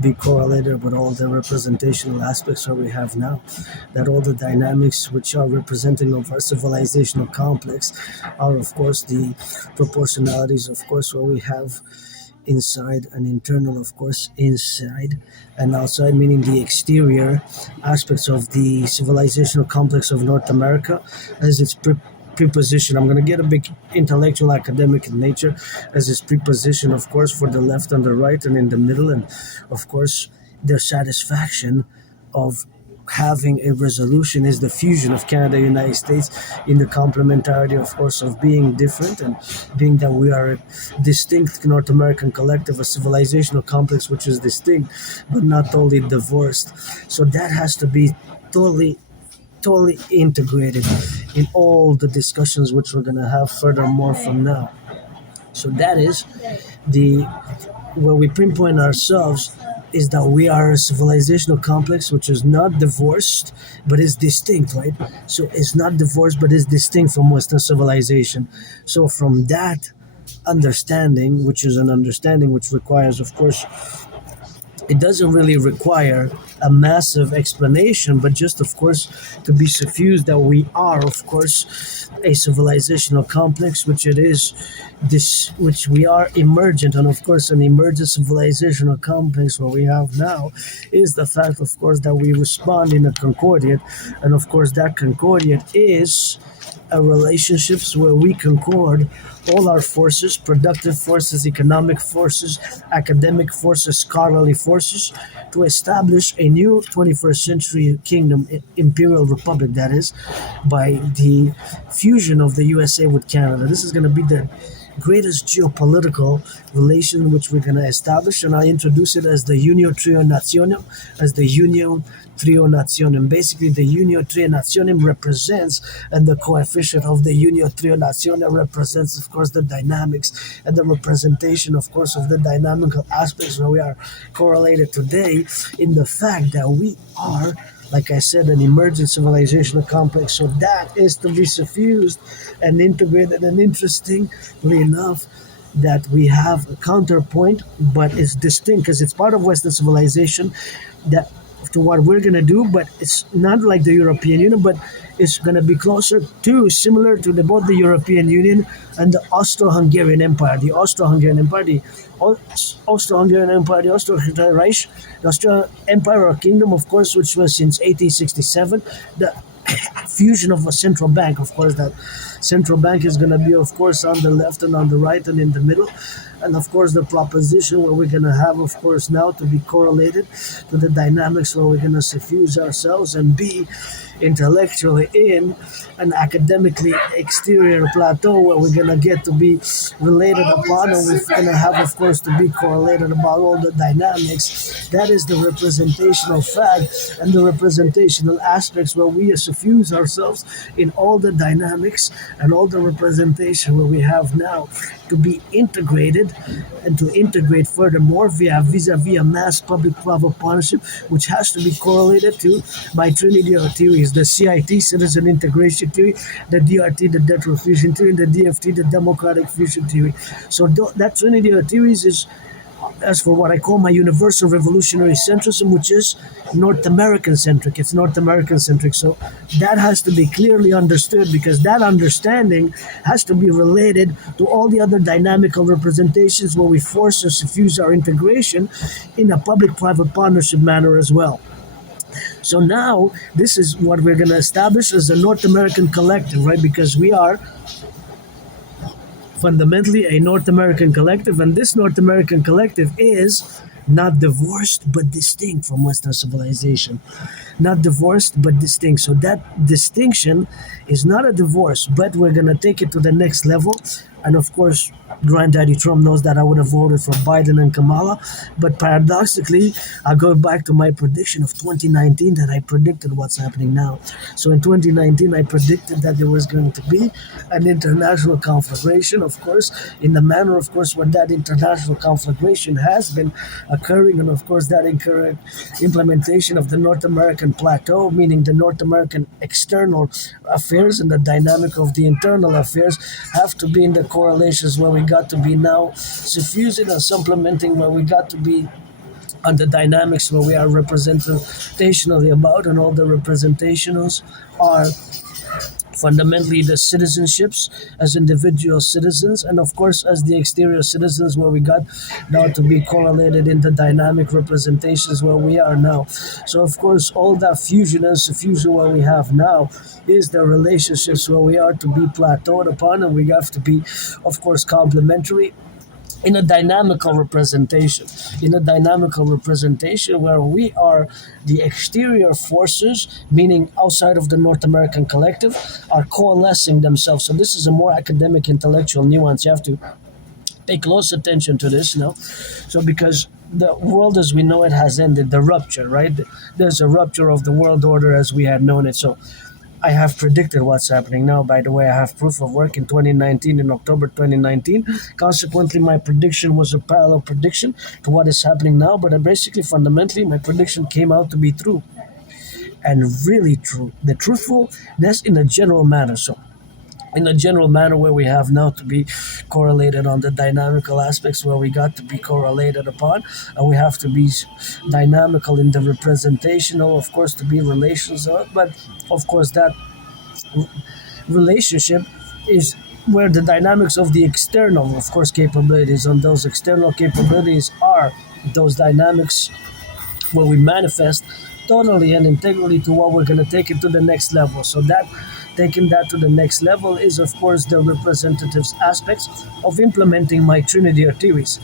be correlated with all the representational aspects what we have now, that all the dynamics which are representing of our civilizational complex are of course the proportionalities of course what we have inside and internal of course inside and outside, meaning the exterior aspects of the civilizational complex of North America as its preposition. I'm going to get a big intellectual academic in nature as its preposition of course for the left and the right and in the middle, and of course their satisfaction of having a resolution is the fusion of Canada and United States in the complementarity, of course, of being different and being that we are a distinct North American collective, a civilizational complex which is distinct but not totally divorced. So that has to be totally integrated in all the discussions which we're going to have furthermore from now. So that is the where we pinpoint ourselves is that we are a civilizational complex which is not divorced but is distinct, right? So it's not divorced but is distinct from Western civilization. So from that understanding, which is an understanding which requires, of course, it doesn't really require a massive explanation, but just, of course, to be suffused that we are, of course, a civilizational complex, which it is this, which we are emergent, and of course, an emergent civilizational complex. What we have now is the fact, of course, that we respond in a concordiate, and of course, that concordiate is a relationships where we concord all our forces, productive forces, economic forces, academic forces, scholarly forces, to establish a new 21st century kingdom, imperial republic, that is, by the fusion of the USA with Canada. This is going to be the greatest geopolitical relation which we're going to establish, and I introduce it as the Unio Trio Nationem, as the Union Trio Nationem. Basically, the Unio Trio Nationem represents, and the coefficient of the Unio Trio Nationem represents, of course, the dynamics and the representation, of course, of the dynamical aspects where we are correlated today in the fact that we are, like I said, an emergent civilizational complex. So that is to be suffused and integrated. And interestingly enough, that we have a counterpoint, but it's distinct because it's part of Western civilization that to what we're going to do, but it's not like the European Union, but it's going to be closer to, similar to both the European Union and the Austro-Hungarian Empire. The Austro-Hungarian Empire, the Austro-Hungarian Empire, the Austro-Hungarian Reich, the Austro Empire or Kingdom, of course, which was since 1867, the fusion of a central bank. Of course, that central bank is going to be, of course, on the left and on the right and in the middle. And of course, the proposition where we're going to have, of course, now to be correlated to the dynamics where we're going to suffuse ourselves and be intellectually in an academically exterior plateau where we're going to get to be related upon, and we're going to have, of course, to be correlated about all the dynamics. That is the representational fact and the representational aspects where we suffuse ourselves in all the dynamics and all the representation where we have now to be integrated and to integrate furthermore vis-a-vis a mass public-private partnership, which has to be correlated to my trinity of theories, the CIT, citizen integration theory, the DRT, the debt fusion theory, and the DFT, the democratic fusion theory. So that trinity of theories is, as for what I call my universal revolutionary centrism, which is North American centric. It's North American centric. So that has to be clearly understood, because that understanding has to be related to all the other dynamical representations where we force or suffuse our integration in a public-private partnership manner as well. So now this is what we're going to establish as a North American collective, right? Because we are fundamentally a North American collective, and this North American collective is not divorced but distinct from Western civilization. Not divorced but distinct. So that distinction is not a divorce, but we're going to take it to the next level. And of course, Granddaddy Trump knows that I would have voted for Biden and Kamala. But paradoxically, I go back to my prediction of 2019 that I predicted what's happening now. So in 2019, I predicted that there was going to be an international conflagration, of course, in the manner, of course, where that international conflagration has been occurring. And of course, that incorrect implementation of the North American plateau, meaning the North American external affairs and the dynamic of the internal affairs, have to be in the correlations where we got to be now suffusing and supplementing, where we got to be on the dynamics where we are representationally about, and all the representationals are fundamentally the citizenships as individual citizens, and of course as the exterior citizens, where we got now to be correlated in the dynamic representations where we are now. So of course all that fusion and suffusion where we have now is the relationships where we are to be plateaued upon, and we have to be, of course, complementary in a dynamical representation, where we are the exterior forces, meaning outside of the North American collective, are coalescing themselves. So this is a more academic, intellectual nuance. You have to pay close attention to this now. So because the world as we know it has ended, the rupture, right? There's a rupture of the world order as we had known it. So I have predicted what's happening now. By the way, I have proof of work in 2019, in October 2019. Consequently, my prediction was a parallel prediction to what is happening now. But basically, fundamentally, my prediction came out to be true, and really true. The truthfulness in a general manner. So in a general manner, where we have now to be correlated on the dynamical aspects, where we got to be correlated upon, and we have to be dynamical in the representational, of course, to be relations of, but of course that relationship is where the dynamics of the external, of course, capabilities, and those external capabilities are those dynamics where we manifest totally and integrally to what we're going to take it to the next level. So that taking that to the next level is, of course, the representatives aspects of implementing my trinity of theories: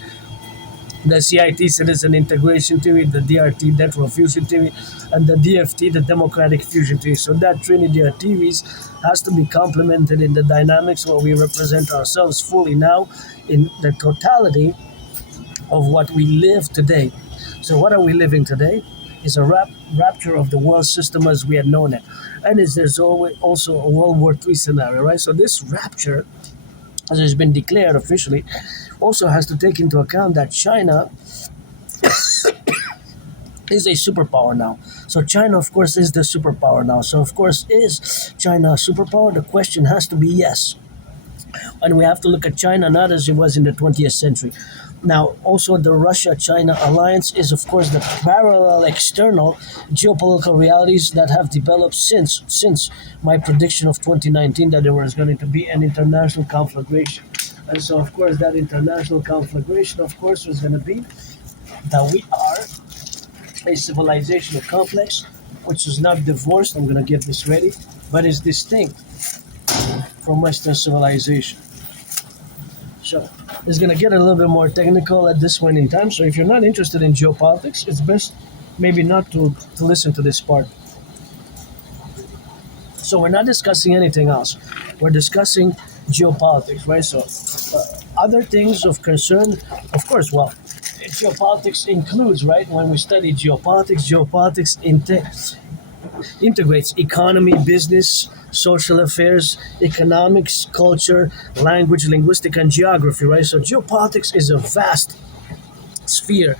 the CIT, citizen integration theory; the DRT, network fusion theory; and the DFT, the democratic fusion theory. So that trinity of theories has to be complemented in the dynamics where we represent ourselves fully now in the totality of what we live today. So what are we living today? Is a rapture of the world system as we had known it. And there's always also a World War III scenario, right? So this rapture, as has been declared officially, also has to take into account that China is a superpower now. So China, of course, is the superpower now. So, of course, is China a superpower? The question has to be yes. And we have to look at China not as it was in the 20th century. Now, also the Russia-China alliance is, of course, the parallel external geopolitical realities that have developed since my prediction of 2019 that there was going to be an international conflagration. And so, of course, that international conflagration, of course, was going to be that we are a civilizational complex which is not divorced, I'm going to get this ready, but is distinct from Western civilization. So it's going to get a little bit more technical at this point in time. So if you're not interested in geopolitics, it's best maybe not to listen to this part. So we're not discussing anything else. We're discussing geopolitics, right? So other things of concern, of course, well, geopolitics includes, right? When we study geopolitics, integrates economy, business, social affairs, economics, culture, language, linguistic, and geography, right? So geopolitics is a vast sphere,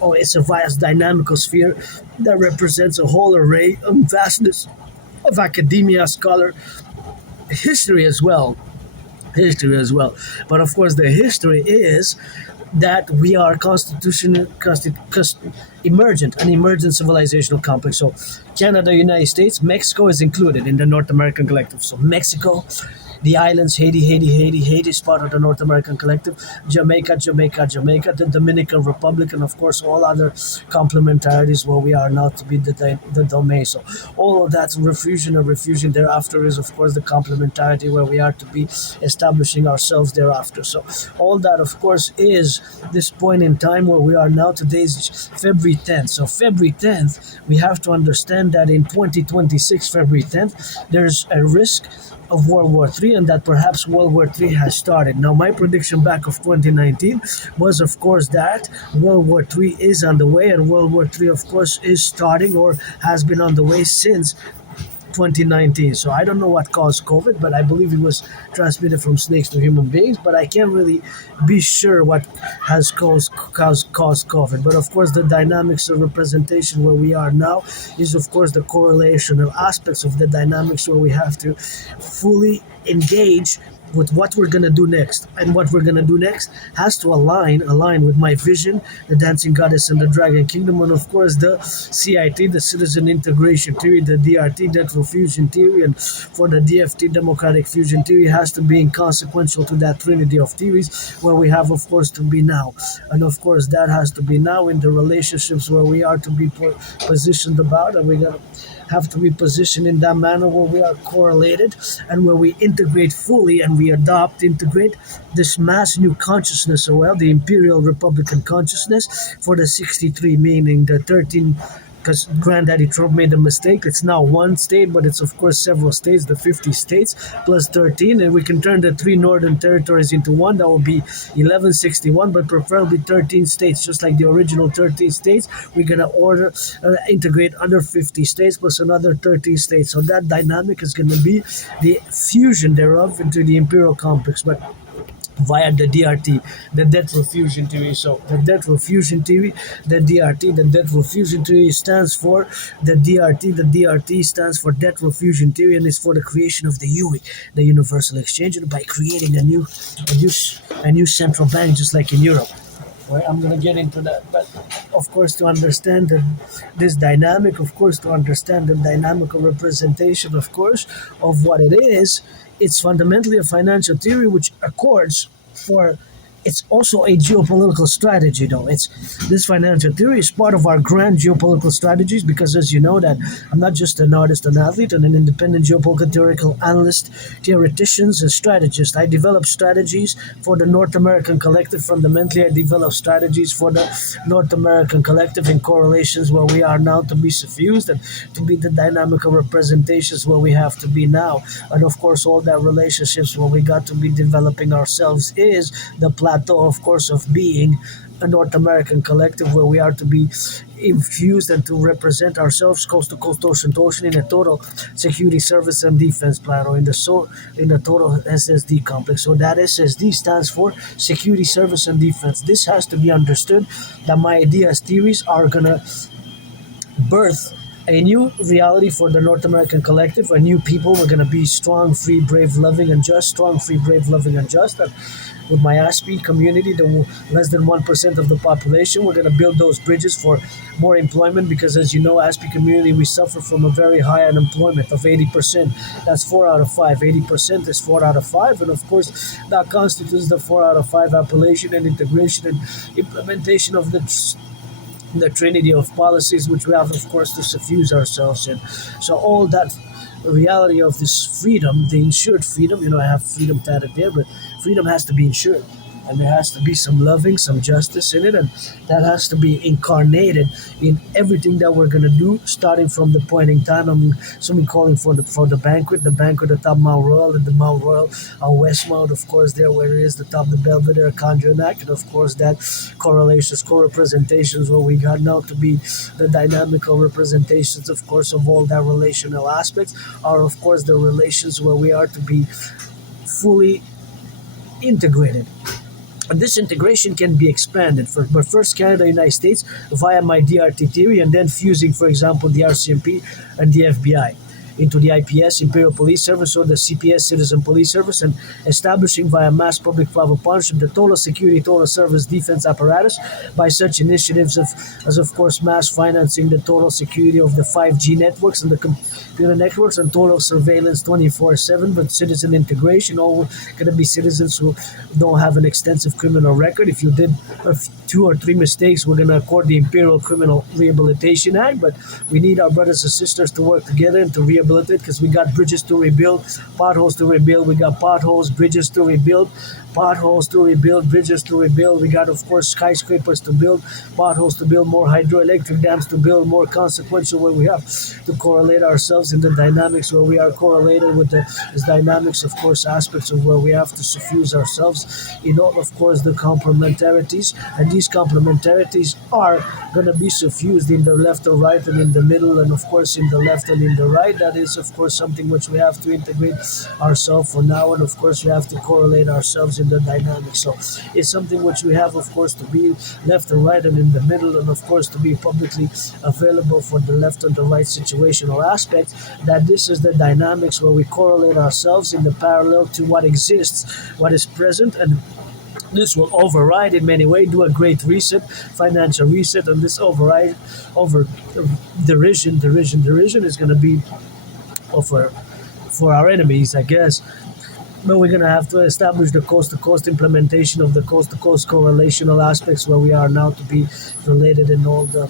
or it's a vast dynamical sphere that represents a whole array of vastness of academia, scholar, history as well. But of course, the history is that we are emergent civilizational complex. So Canada, United States, Mexico is included in the North American collective. So Mexico, the islands, Haiti is part of the North American collective. Jamaica, the Dominican Republic, and of course all other complementarities where we are now to be the domain. So all of that refusion thereafter is, of course, the complementarity where we are to be establishing ourselves thereafter. So all that, of course, is this point in time where we are now. Today's February 10th. So February 10th, we have to understand that in 2026, February 10th, there's a risk of World War III, and that perhaps World War III has started. Now, my prediction back of 2019 was, of course, that World War III is on the way, and World War III, of course, is starting or has been on the way since 2019. So I don't know what caused COVID, but I believe it was transmitted from snakes to human beings, but I can't really be sure what has caused COVID. But of course, the dynamics of representation where we are now is, of course, the correlational aspects of the dynamics where we have to fully engage with what we're going to do next. And what we're going to do next has to align with my vision, the dancing goddess and the dragon kingdom, and of course the CIT, the citizen integration theory, the DRT, network fusion theory, and for the DFT, democratic fusion theory, has to be inconsequential to that trinity of theories where we have, of course, to be now. And of course that has to be now in the relationships where we are to be positioned about, and we got to have to be positioned in that manner where we are correlated and where we integrate fully and we integrate this mass new consciousness, the Imperial Republican consciousness for the 63, meaning the 13, because Granddaddy Trump made a mistake. It's now one state, but it's of course several states, the 50 states plus 13, and we can turn the 3 northern territories into one. That will be 1161, but preferably 13 states, just like the original 13 states. We're gonna integrate under 50 states plus another 13 states. So that dynamic is gonna be the fusion thereof into the imperial complex, but via the DRT, the debt refusion theory. So the debt refusion theory, the DRT, the debt refusion theory stands for the DRT. The DRT stands for debt refusion theory, and it's for the creation of the UE, the Universal Exchange, and by creating a new central bank, just like in Europe. Right, I'm going to get into that, but of course to understand this dynamic, of course to understand the dynamical representation, of course, of what it is, it's fundamentally a financial theory which accords for. It's also a geopolitical strategy, though. It's this financial theory is part of our grand geopolitical strategies because, as you know, that I'm not just an artist, an athlete, and an independent geopolitical theoretical analyst, theoreticians, and strategist. I develop strategies for the North American Collective. Fundamentally, I develop strategies for the North American Collective in correlations where we are now to be suffused and to be the dynamical representations where we have to be now. And of course, all that relationships where we got to be developing ourselves is the plateau, of course, of being a North American collective where we are to be infused and to represent ourselves coast to coast, ocean to ocean in a total security service and defense plateau in the total SSD complex. So that SSD stands for security service and defense. This has to be understood that my ideas, theories are gonna birth a new reality for the North American collective, a new people. We're gonna be strong, free, brave, loving, and just. Strong, free, brave, loving, and just. And with my Aspie community, the less than 1% of the population, we're gonna build those bridges for more employment because, as you know, Aspie community, we suffer from a very high unemployment of 80%. That's 4 out of 5. 80% is 4 out of 5, and of course, that constitutes the 4 out of 5 appellation and integration and implementation of the trinity of policies which we have, of course, to suffuse ourselves in. So all that reality of this freedom, the insured freedom, I have freedom tatted there, but freedom has to be insured. And there has to be some loving, some justice in it, and that has to be incarnated in everything that we're gonna do, starting from the point in time. Someone calling for the banquet, the top Mount Royal, and the Mount Royal, our Westmount, of course, there where it is, the top, the Belvedere, Conjurac, and of course that correlations, co-representations, where we got now to be the dynamical representations, of course, of all that relational aspects, are of course the relations where we are to be fully integrated. And this integration can be expanded, but first Canada, United States, via my DRT theory, and then fusing, for example, the RCMP and the FBI into the IPS, Imperial Police Service, or the CPS, Citizen Police Service, and establishing via mass public private partnership the total security, total service defense apparatus by such initiatives as of course mass financing the total security of the 5G networks and the computer networks and total surveillance 24/7, but citizen integration, all going to be citizens who don't have an extensive criminal record. If you did 2 or 3 mistakes, we're going to accord the Imperial Criminal Rehabilitation Act, but we need our brothers and sisters to work together and to rehabilitate because we got bridges to rebuild, potholes to rebuild. We got potholes, bridges to rebuild, potholes to rebuild, bridges to rebuild. We got, of course, skyscrapers to build, potholes to build, more hydroelectric dams to build, more consequential where we have to correlate ourselves in the dynamics where we are correlated with the dynamics, of course, aspects of where we have to suffuse ourselves in all, of course, the complementarities. And these complementarities are going to be suffused in the left or right and in the middle, and of course in the left and in the right. That is, of course, something which we have to integrate ourselves for now, and of course we have to correlate ourselves in the dynamics. So it's something which we have, of course, to be left and right and in the middle, and of course to be publicly available for the left and the right situational aspect. That this is the dynamics where we correlate ourselves in the parallel to what exists, what is present, and this will override in many ways, do a great reset, financial reset, and this derision is going to be for our enemies, I guess. But we're going to have to establish the coast-to-coast implementation of the coast-to-coast correlational aspects where we are now to be related in all the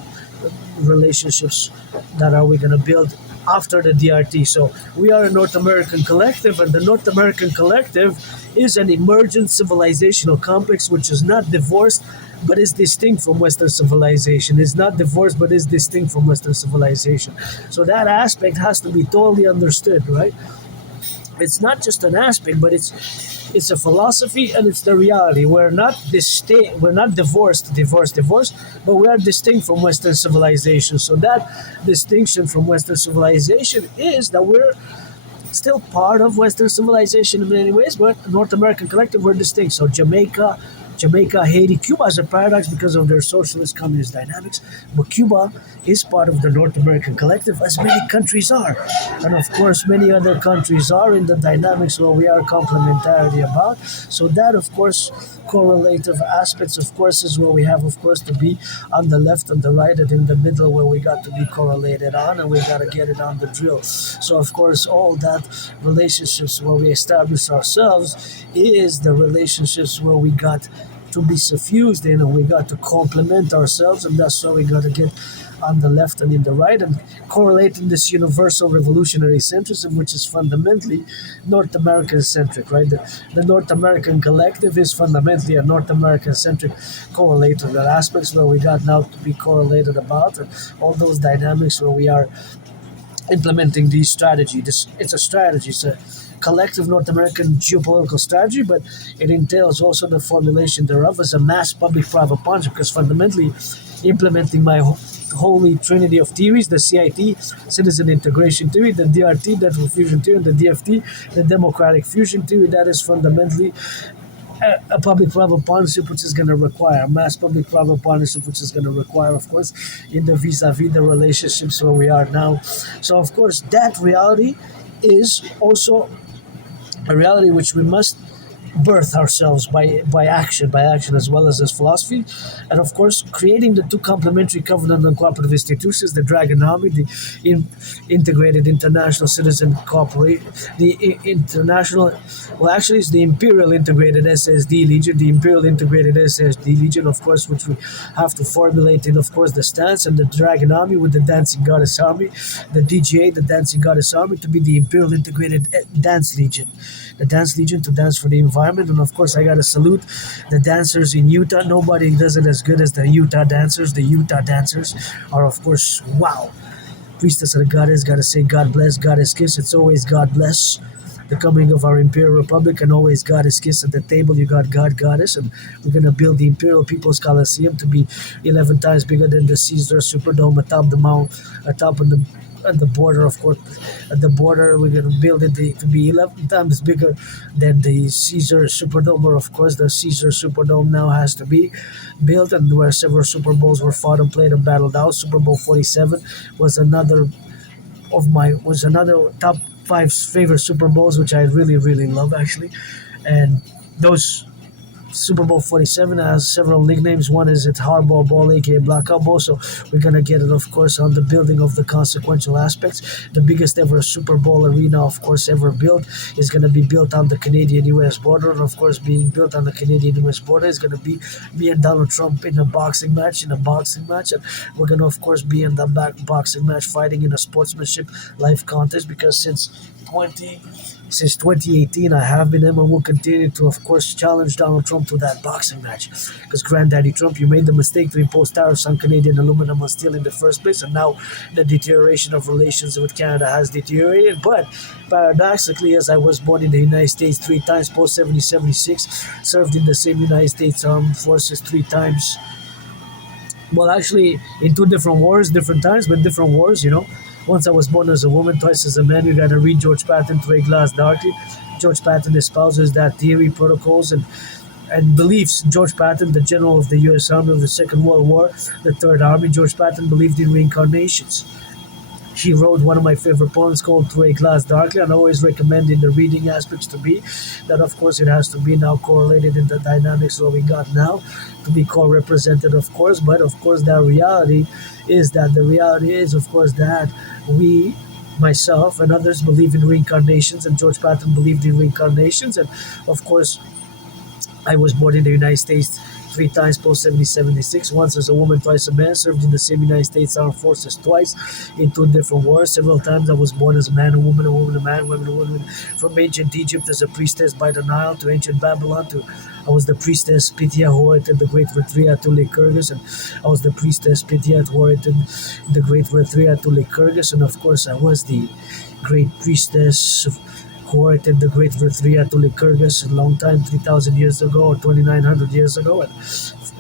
relationships that are we going to build after the DRT. So we are a North American collective, and the North American collective is an emergent civilizational complex which is not divorced but is distinct from Western civilization. Is not divorced but is distinct from Western civilization. So that aspect has to be totally understood, right? It's not just an aspect, but it's a philosophy and it's the reality. We're not distinct. We're not divorced, but we are distinct from Western civilization. So that distinction from Western civilization is that we're still part of Western civilization in many ways, but North American collective we're distinct. So Jamaica, Haiti, Cuba is a paradox because of their socialist communist dynamics, but Cuba is part of the North American collective, as many countries are. And of course, many other countries are in the dynamics where we are complementarity about. So that, of course, correlative aspects, of course, is where we have, of course, to be on the left and the right and in the middle where we got to be correlated on and we got to get it on the drill. So, of course, all that relationships where we establish ourselves is the relationships where we got to be suffused in and we got to complement ourselves, and that's why we got to get on the left and in the right and correlating this universal revolutionary centrism, which is fundamentally North American centric, right? The North American collective is fundamentally a North American centric correlator. There are aspects where we got now to be correlated about, and all those dynamics where we are implementing these strategy. It's a strategy. It's a collective North American geopolitical strategy, but it entails also the formulation thereof as a mass public-private partnership, because fundamentally implementing my holy trinity of theories, the CIT, citizen integration theory, the DRT, network fusion theory, and the DFT, the democratic fusion theory, that is fundamentally a public-private partnership which is going to require, a mass public-private partnership which is going to require, of course, in the vis-a-vis the relationships where we are now. So, of course, that reality is also a reality which we must birth ourselves by action as well as philosophy, and of course creating the two complementary covenant and cooperative institutions, the Dragon Army, the integrated international citizen corporation, the international, well actually it's the Imperial Integrated SSD Legion, the Imperial Integrated SSD Legion, of course, which we have to formulate in, of course, the stance, and the Dragon Army with the Dancing Goddess Army, the DGA, the Dancing Goddess Army, to be the Imperial Integrated Dance Legion, the Dance Legion to dance for the environment. And of course I gotta salute the dancers in Utah. Nobody does it as good as the Utah dancers. The Utah dancers are, of course, wow. Priestess of the goddess, gotta say God bless, goddess kiss. It's always God bless the coming of our Imperial Republic, and always goddess kiss at the table. You got God, goddess, and we're gonna build the Imperial People's Coliseum to be 11 times bigger than the Caesar Superdome atop the mount, atop of the at the border, of course. At the border, we're going to build it to be 11 times bigger than the Caesar Superdome, or of course the Caesar Superdome now has to be built, and where several Super Bowls were fought and played and battled out. Super Bowl 47 was another top 5 favorite Super Bowls, which I really, really love actually. And those Super Bowl 47 has several nicknames. One is it's Hardball Bowl, aka Blackout Bowl. So we're gonna get it, of course, on the building of the consequential aspects. The biggest ever Super Bowl arena, of course, ever built is gonna be built on the Canadian-U.S. border, and of course, being built on the Canadian-U.S. border is gonna be me and Donald Trump in a boxing match, and we're gonna, of course, be in the boxing match, fighting in a sportsmanship life contest, because since 2018, I have been and will continue to, of course, challenge Donald Trump to that boxing match. Because Granddaddy Trump, you made the mistake to impose tariffs on Canadian aluminum and steel in the first place, and now the deterioration of relations with Canada has deteriorated. But paradoxically, as I was born in the United States 3 times post 1776, served in the same United States Armed Forces 3 times. Well, actually, in 2 different wars, different times, but different wars, you know. Once I was born as a woman, twice as a man. You gotta read George Patton, Through a Glass Darkly. George Patton espouses that theory, protocols, and beliefs. George Patton, the general of the U.S. Army of the Second World War, the Third Army, George Patton believed in reincarnations. He wrote one of my favorite poems called Through a Glass Darkly, and I always recommend in the reading aspects to be that, of course, it has to be now correlated in the dynamics what we got now to be co-represented, of course. But of course, the reality is, of course, that we, myself and others, believe in reincarnations, and George Patton believed in reincarnations, and of course I was born in the United States 3 times post 70-76, once as a woman, twice a man, served in the same United States Armed Forces twice in 2 different wars. Several times I was born as a man, a woman, a man, women, a woman. From ancient Egypt as a priestess by the Nile to ancient Babylon to I was the priestess Pythia who orated the great Virthria to Lycurgus, and I was the priestess Pythia who orated the great Virthria to Lycurgus, and of course I was the great priestess who orated the great Virthria to Lycurgus a long time, 3,000 years ago or 2,900 years ago. And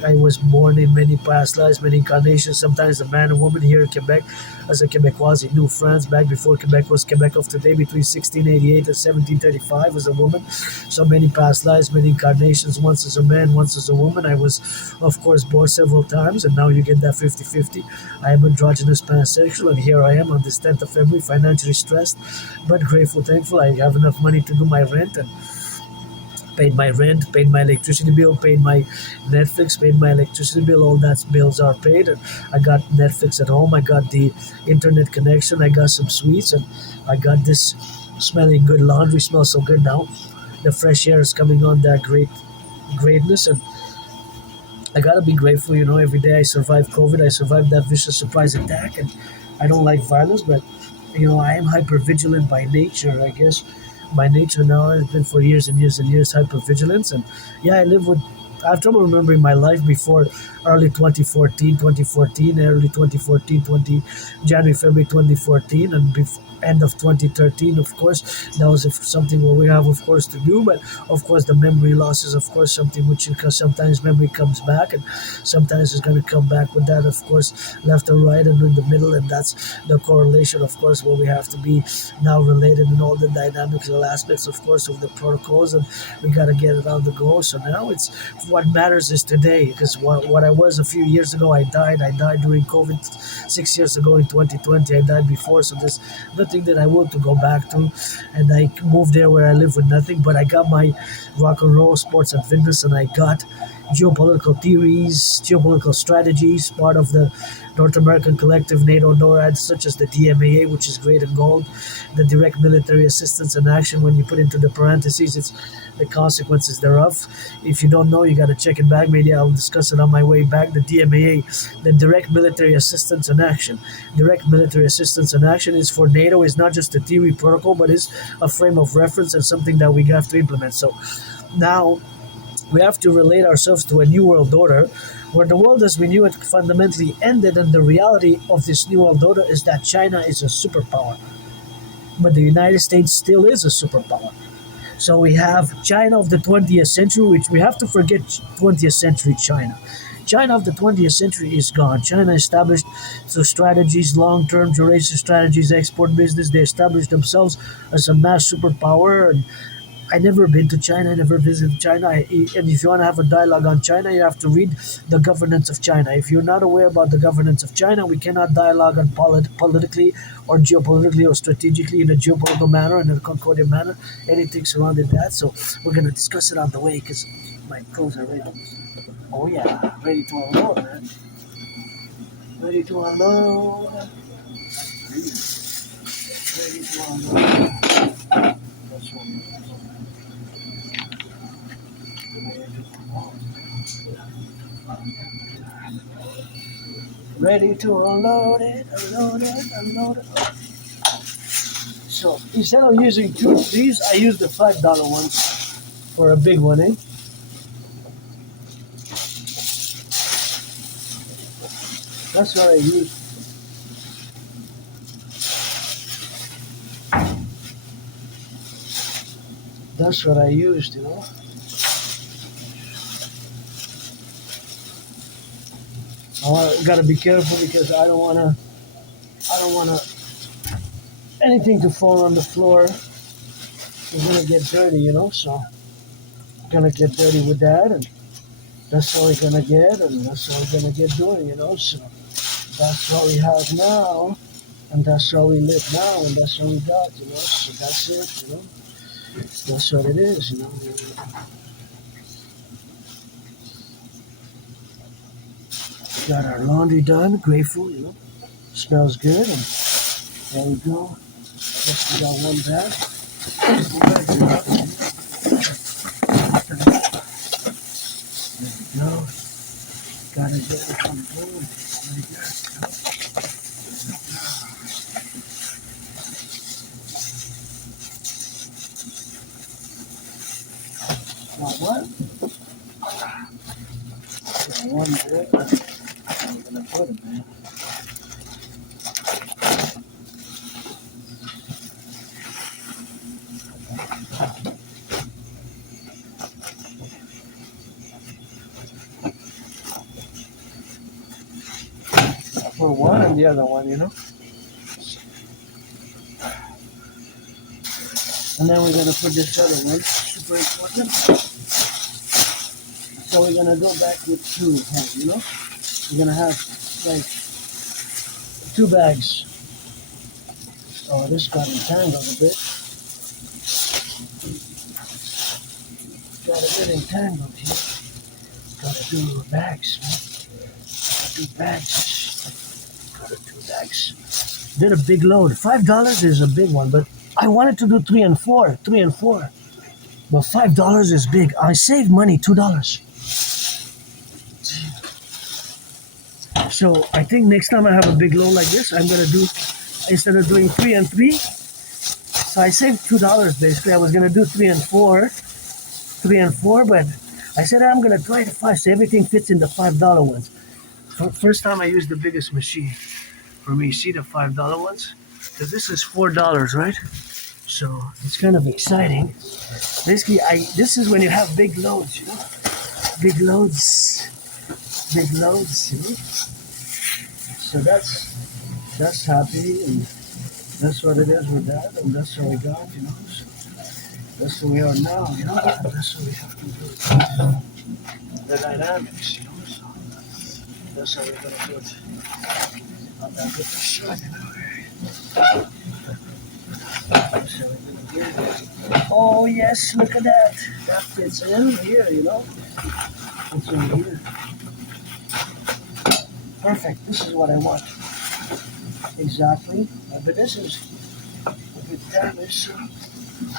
I was born in many past lives, many incarnations, sometimes a man, a woman here in Quebec as a Quebecoise in New France, back before Quebec was Quebec of today, between 1688 and 1735 as a woman. So many past lives, many incarnations, once as a man, once as a woman. I was, of course, born several times, and now you get that 50-50. I am androgynous pansexual, and here I am on this 10th of February, financially stressed, but grateful, thankful. I have enough money to do my rent, and paid my rent, paid my electricity bill, paid my Netflix, paid my electricity bill, all that bills are paid. And I got Netflix at home, I got the internet connection, I got some sweets, and I got this smelling good laundry, smells so good now. The fresh air is coming on, that greatness, and I gotta be grateful, every day I survive COVID, I survived that vicious surprise attack, and I don't like violence, but I am hyper vigilant by nature, I guess. By nature now, it's been for years and years and years, hypervigilance. And yeah, I have trouble remembering my life before early 2014, early 2014, January, February 2014, and end of 2013, of course. That was something what we have, of course, to do. But of course, the memory loss is, of course, something which, because sometimes memory comes back, and sometimes it's going to come back with that, of course, left or right and in the middle. And that's the correlation, of course, where we have to be now related in all the dynamics and aspects, of course, of the protocols, and we got to get it on the go. So now it's what matters is today, because what I was a few years ago, I died during COVID 6 years ago in 2020. I died before, so there's nothing that I want to go back to, and I moved there where I live with nothing, but I got my rock and roll, sports and fitness, and I got geopolitical theories, geopolitical strategies, part of the North American Collectif, NATO, NORAD, such as the DMAA, which is great and gold, the direct military assistance and action. When you put into the parentheses, it's the consequences thereof. If you don't know, you got to check it back. Maybe I'll discuss it on my way back. The DMAA, the direct military assistance and action. Direct military assistance and action is for NATO, is not just a theory protocol, but is a frame of reference and something that we have to implement. So now we have to relate ourselves to a new world order where the world as we knew it fundamentally ended, and the reality of this new world order is that China is a superpower. But the United States still is a superpower. So we have China of the 20th century, which we have to forget 20th century China. China of the 20th century is gone. China established through strategies, long-term duration strategies, export business. They established themselves as a mass superpower. And I never been to China. I never visited China. And if you want to have a dialogue on China, you have to read the governance of China. If you're not aware about the governance of China, we cannot dialogue on politically or geopolitically or strategically in a geopolitical manner and in a Concordia manner. Anything surrounding that. So we're going to discuss it on the way, because my pros are ready. Oh yeah, ready to unload, man. Ready to unload. Ready to unload. That's right. Ready to unload it, unload it, unload it. So instead of using 2 of these, I use the $5 ones for a big one, eh? That's what I use. That's what I used, I gotta be careful because I don't wanna anything to fall on the floor. It's gonna get dirty, so gonna get dirty with that, and that's all we're gonna get, and that's all we're gonna get doing, so that's what we have now, and that's how we live now, and that's what we got, so that's it, that's what it is, Got our laundry done, grateful, smells good, and there we go. Just we got one bag. There we go. get me some gold right there. Now what? One there. I'm gonna put it, man. For one and the other one, you know. And then we're gonna put this other one. Super important. So we're gonna go back with two, you know. We're gonna have like 2 bags. Oh, this got entangled a bit. Got a bit entangled here. Gotta do bags, man. Gotta do bags. Gotta do bags. Did a big load. $5 is a big one, but I wanted to do 3 and 4. But $5 is big. I saved money, $2. So I think next time I have a big load like this, I'm gonna do, instead of doing 3 and 3, so I saved $2 basically. I was gonna do 3 and 4, but I said I'm gonna try the 5 so everything fits in the $5 ones. First time I used the biggest machine for me. See the $5 ones? Because this is $4, right? So it's kind of exciting. Basically, this is when you have big loads, you know? Big loads, you know? So that's happy, and that's what it is with that, and that's what we got, you know? So that's what we are now, you know? That's what we have to do. The dynamics, you know? So that's how we're gonna do it. I'm gonna get the shot, you know? That's how we're gonna do it. Oh yes, look at that. That fits in here, you know? Fits in here. Perfect. This is what I want. Exactly. But this is a bit damaged. So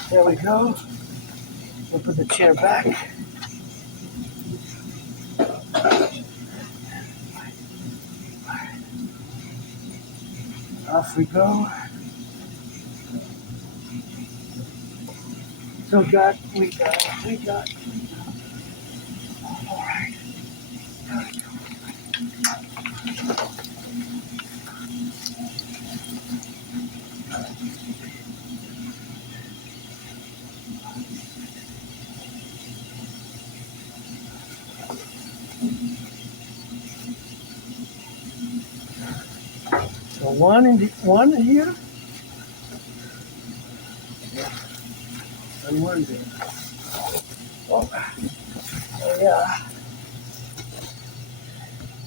there we go. We'll put the chair back. Off we go. So we got. All right. There we go. So one here, and one there. Oh yeah.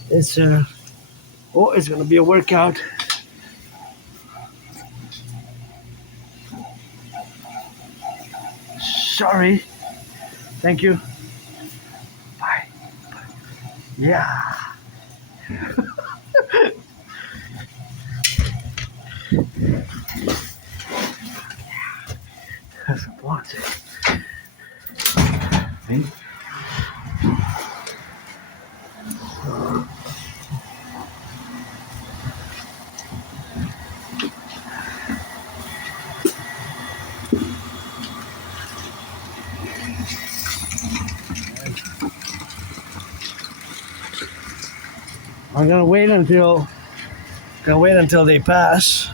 It's it's gonna be a workout. Sorry. Thank you. Bye. Yeah. That's a blonde. I'm gonna wait until they pass.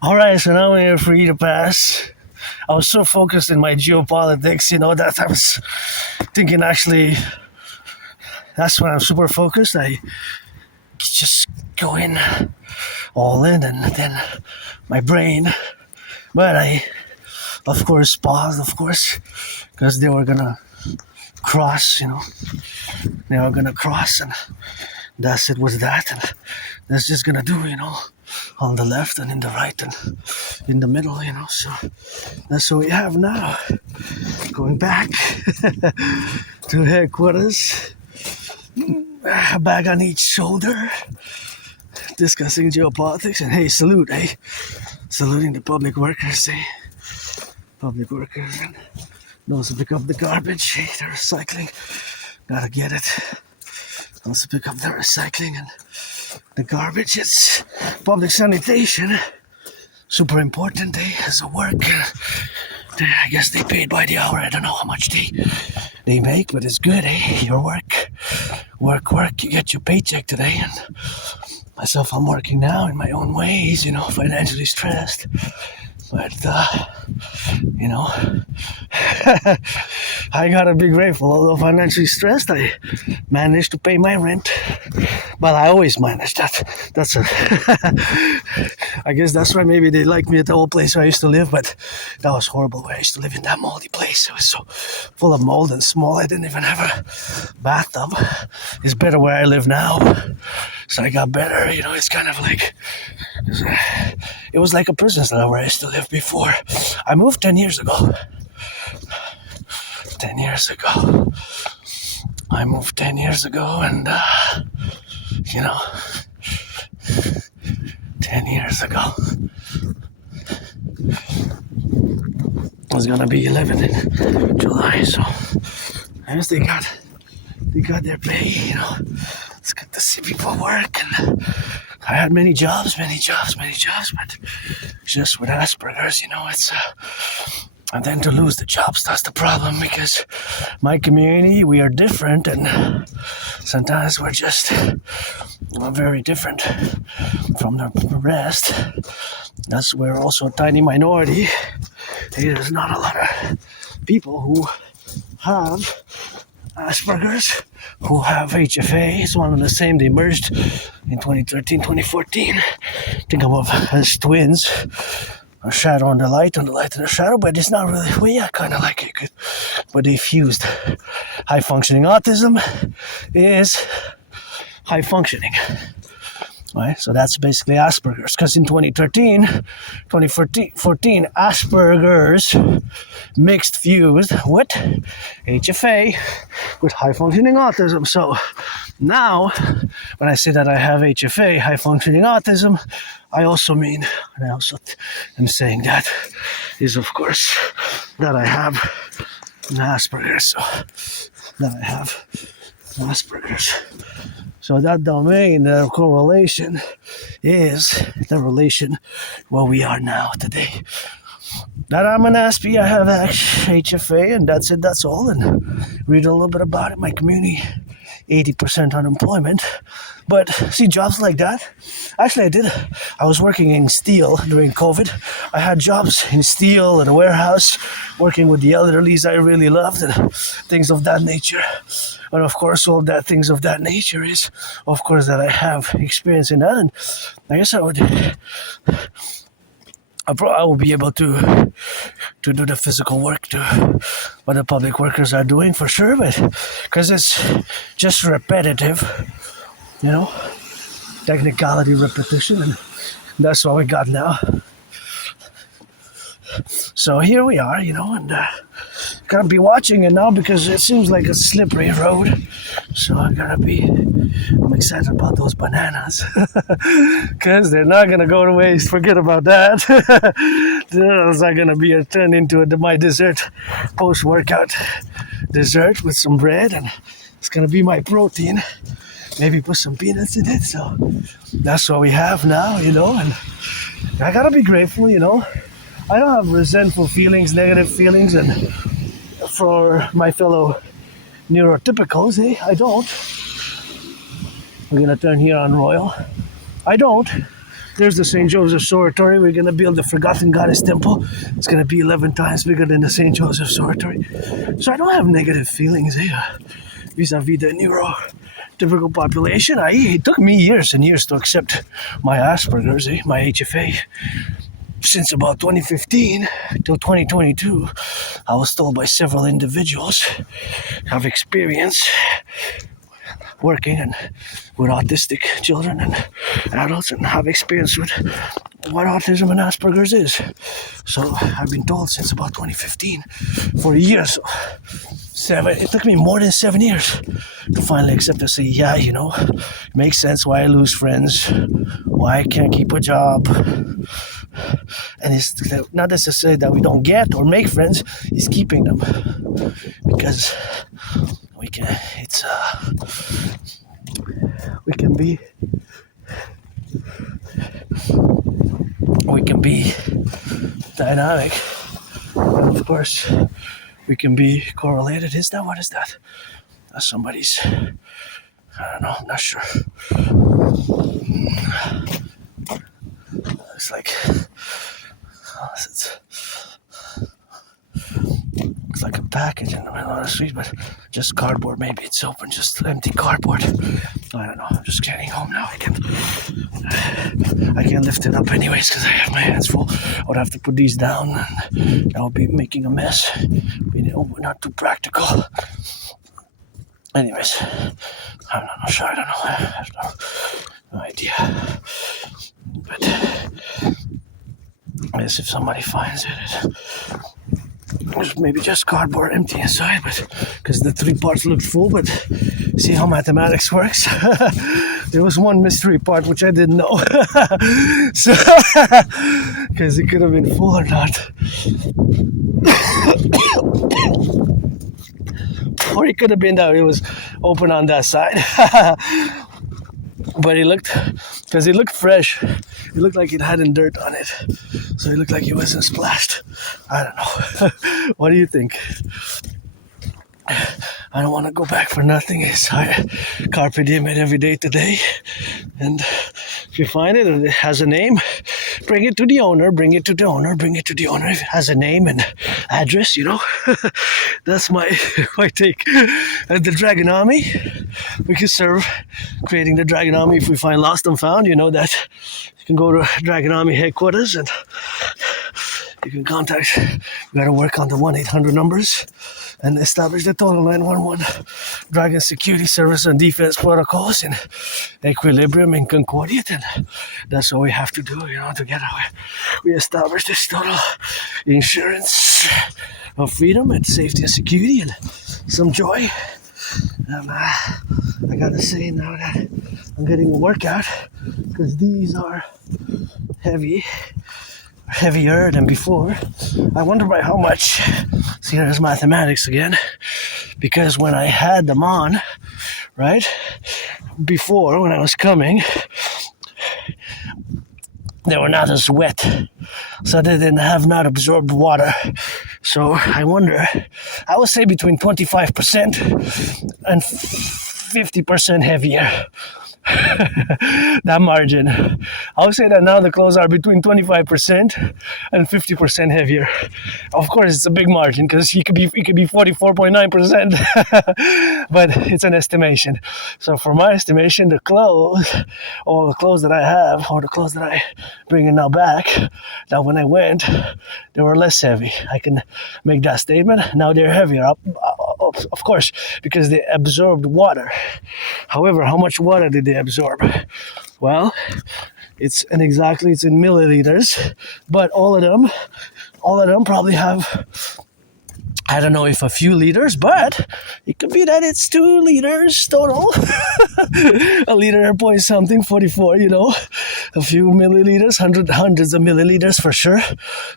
All right, so now we're free to pass. I was so focused in my geopolitics, that I was thinking actually that's when I'm super focused. I just go in all in, and then my brain. But I, of course, paused, because they were gonna cross, They were gonna cross, and that's it was that, and that's just gonna do, on the left and in the right and in the middle, So that's what we have now. Going back to headquarters, a bag on each shoulder, discussing geopolitics, and hey, salute, hey, saluting the public workers, hey, public workers, and those who pick up the garbage, hey, the recycling, gotta get it. Those who pick up the recycling and the garbage, it's public sanitation, super important, as a worker. I guess they paid by the hour. I don't know how much they make, but it's good, Your work, you get your paycheck today, and myself, I'm working now in my own ways, financially stressed, but I gotta be grateful. Although financially stressed, I managed to pay my rent. Well, I always manage that. That's I guess that's why maybe they like me at the old place where I used to live, but that was horrible where I used to live in that moldy place. It was so full of mold and small. I didn't even have a bathtub. It's better where I live now. So I got better, it's kind of like, it was like a prison cell where I used to live before. I moved 10 years ago. 10 years ago. I moved 10 years ago, and, 10 years ago. It was gonna be 11 in July, so I guess they got their pay, It's good to see people work, and I had many jobs, but just with Asperger's, it's and then to lose the jobs, that's the problem, because my community, we are different, and sometimes we're just very different from the rest. That's we're also a tiny minority. There's not a lot of people who have Asperger's, who have HFA. It's one and the same. They merged in 2013, 2014. Think of them as twins. A shadow and the light, and the light and the shadow, but it's not really, well, yeah, kind of like it, but they fused. High functioning autism is high functioning, right? So that's basically Asperger's, because in 2014, Asperger's mixed fused with HFA with high functioning autism. So now, when I say that I have HFA, high functioning autism, I also mean, and I also am saying that is, of course, that I have Asperger's. So that I have Asperger's. So that domain, the correlation, is the relation where we are now today. That I'm an Aspie, I have HFA, and that's it, that's all. And read a little bit about it. My community, 80% unemployment. But see, jobs like that, actually I was working in steel during COVID. I had jobs in steel in a warehouse, working with the elderlies I really loved, and things of that nature. And of course, all that things of that nature is, of course, that I have experience in that. And I guess I will be able to do the physical work, to what the public workers are doing, for sure, but because it's just repetitive, technicality, repetition, and that's what we got now. So here we are, and gotta be watching it now because it seems like a slippery road. So I'm excited about those bananas because they're not gonna go to waste. Forget about that. Those are gonna be turned into my dessert, post-workout dessert with some bread, and it's gonna be my protein. Maybe put some peanuts in it. So that's what we have now, and I gotta be grateful, I don't have resentful feelings, negative feelings, and for my fellow neurotypicals, I don't. We're gonna turn here on Royal. I don't, There's the St. Joseph's Oratory. We're going to build the Forgotten Goddess Temple. It's going to be 11 times bigger than the St. Joseph's Oratory. So I don't have negative feelings vis-a-vis the neurotypical population. It took me years and years to accept my Asperger's, my HFA. Since about 2015 till 2022, I was told by several individuals have experience working and with autistic children and adults and have experience with what autism and Asperger's is. So I've been told since about 2015 for years. It took me more than 7 years to finally accept and say, yeah, it makes sense why I lose friends, why I can't keep a job. And it's not necessarily that we don't get or make friends, it's keeping them. Because we can be dynamic, and of course we can be correlated. What is that? That's somebody's, I don't know, I'm not sure. It's like it's like a package in the middle of the street, but just cardboard. Maybe it's open, just empty cardboard. I don't know. I'm just getting home now. I can't lift it up anyways because I have my hands full. I would have to put these down, and I would be making a mess. Not too practical. Anyways, I'm not sure. I don't know. I have no idea. But I guess if somebody finds it, it's maybe just cardboard empty inside, but because the 3 parts looked full. But see how mathematics works. There was one mystery part which I didn't know, so because it could have been full or not, or it could have been that it was open on that side. But it looked fresh. It looked like it hadn't dirt on it. So it looked like it wasn't splashed. I don't know. What do you think? I don't want to go back for nothing. It's carpe diem it every day today. And if you find it and it has a name, bring it to the owner, bring it to the owner, bring it to the owner. If it has a name and address, that's my take. At the Dragon Army, we could serve creating the Dragon Army. If we find lost and found, that you can go to Dragon Army headquarters and you can contact. We got to work on the 1-800 numbers and establish the total 911 Dragon security service and defense protocols in equilibrium and concordiate, and that's what we have to do, together. We establish this total insurance of freedom and safety and security and some joy. And I gotta say now that I'm getting a workout because these are heavier than before. I wonder by how much. See, there's mathematics again. Because when I had them on, right, before, when I was coming, they were not as wet. So they didn't have not absorbed water. So I wonder, I would say between 25% and 50% heavier. That margin. I would say that now the clothes are between 25% and 50% heavier. Of course, it's a big margin because it could be 44.9%, but it's an estimation. So for my estimation, the clothes that I have, or the clothes that I bring in now back, that when I went, they were less heavy. I can make that statement. Now they're heavier. Of course, because they absorbed water. However, how much water did they absorb? Well, it's in milliliters, but all of them probably have, I don't know if a few liters, but it could be that it's 2 liters total. A liter point something, 44, a few milliliters, hundreds of milliliters for sure.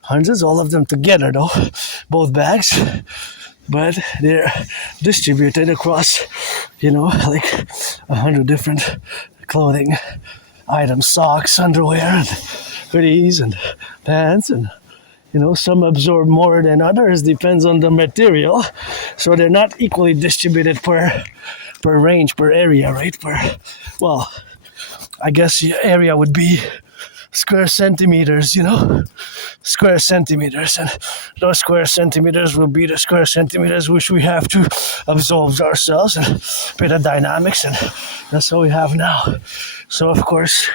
Hundreds, all of them together though, both bags. But they're distributed across, like 100 different clothing items, socks, underwear, and hoodies, and pants, and some absorb more than others, depends on the material. So they're not equally distributed per range, per area, right? I guess the area would be square centimeters, square centimeters, and those square centimeters will be the square centimeters which we have to absorb ourselves and bit of dynamics, and that's what we have now. So of course,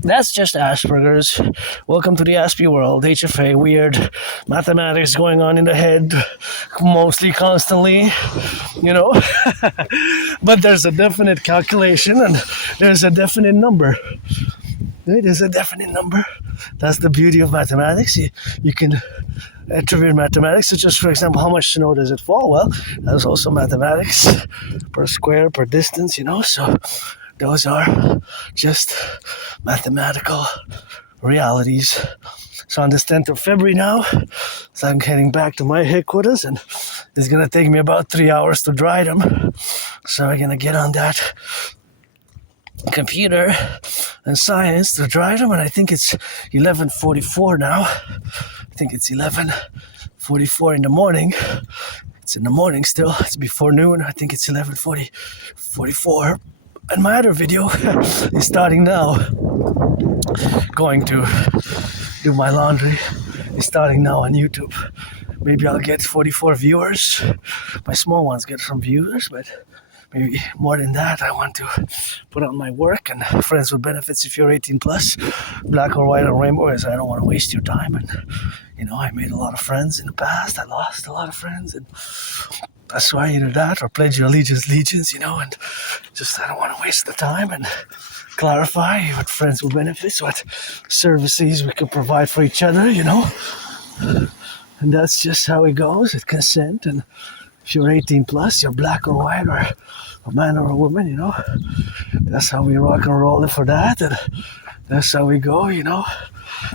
that's just Asperger's. Welcome to the Aspie world. HFA, weird mathematics going on in the head, mostly constantly, But there's a definite calculation and there's a definite number. There's a definite number. That's the beauty of mathematics. You can attribute mathematics to just, for example, how much snow does it fall? Well, that's also mathematics per square, per distance, So those are just mathematical realities. So on this 10th of February now, so I'm heading back to my headquarters, and it's going to take me about 3 hours to dry them. So I'm going to get on that computer and science to dry them, and I think it's 11:44 now. I think it's 11:44 in the morning. It's in the morning still. It's before noon. I think it's 11:44. And my other video is starting now. Going to do my laundry is starting now on YouTube. Maybe I'll get 44 viewers. My small ones get some viewers, but maybe more than that. I want to put on my work, and friends with benefits if you're 18 plus, black or white or rainbow, as I don't want to waste your time. And I made a lot of friends in the past. I lost a lot of friends, and that's why either that or pledge your allegiance, and just I don't want to waste the time and clarify what friends with benefits, what services we can provide for each other, And that's just how it goes. It's consent, and if you're 18 plus, you're black or white or a man or a woman, That's how we rock and roll it for that, and that's how we go,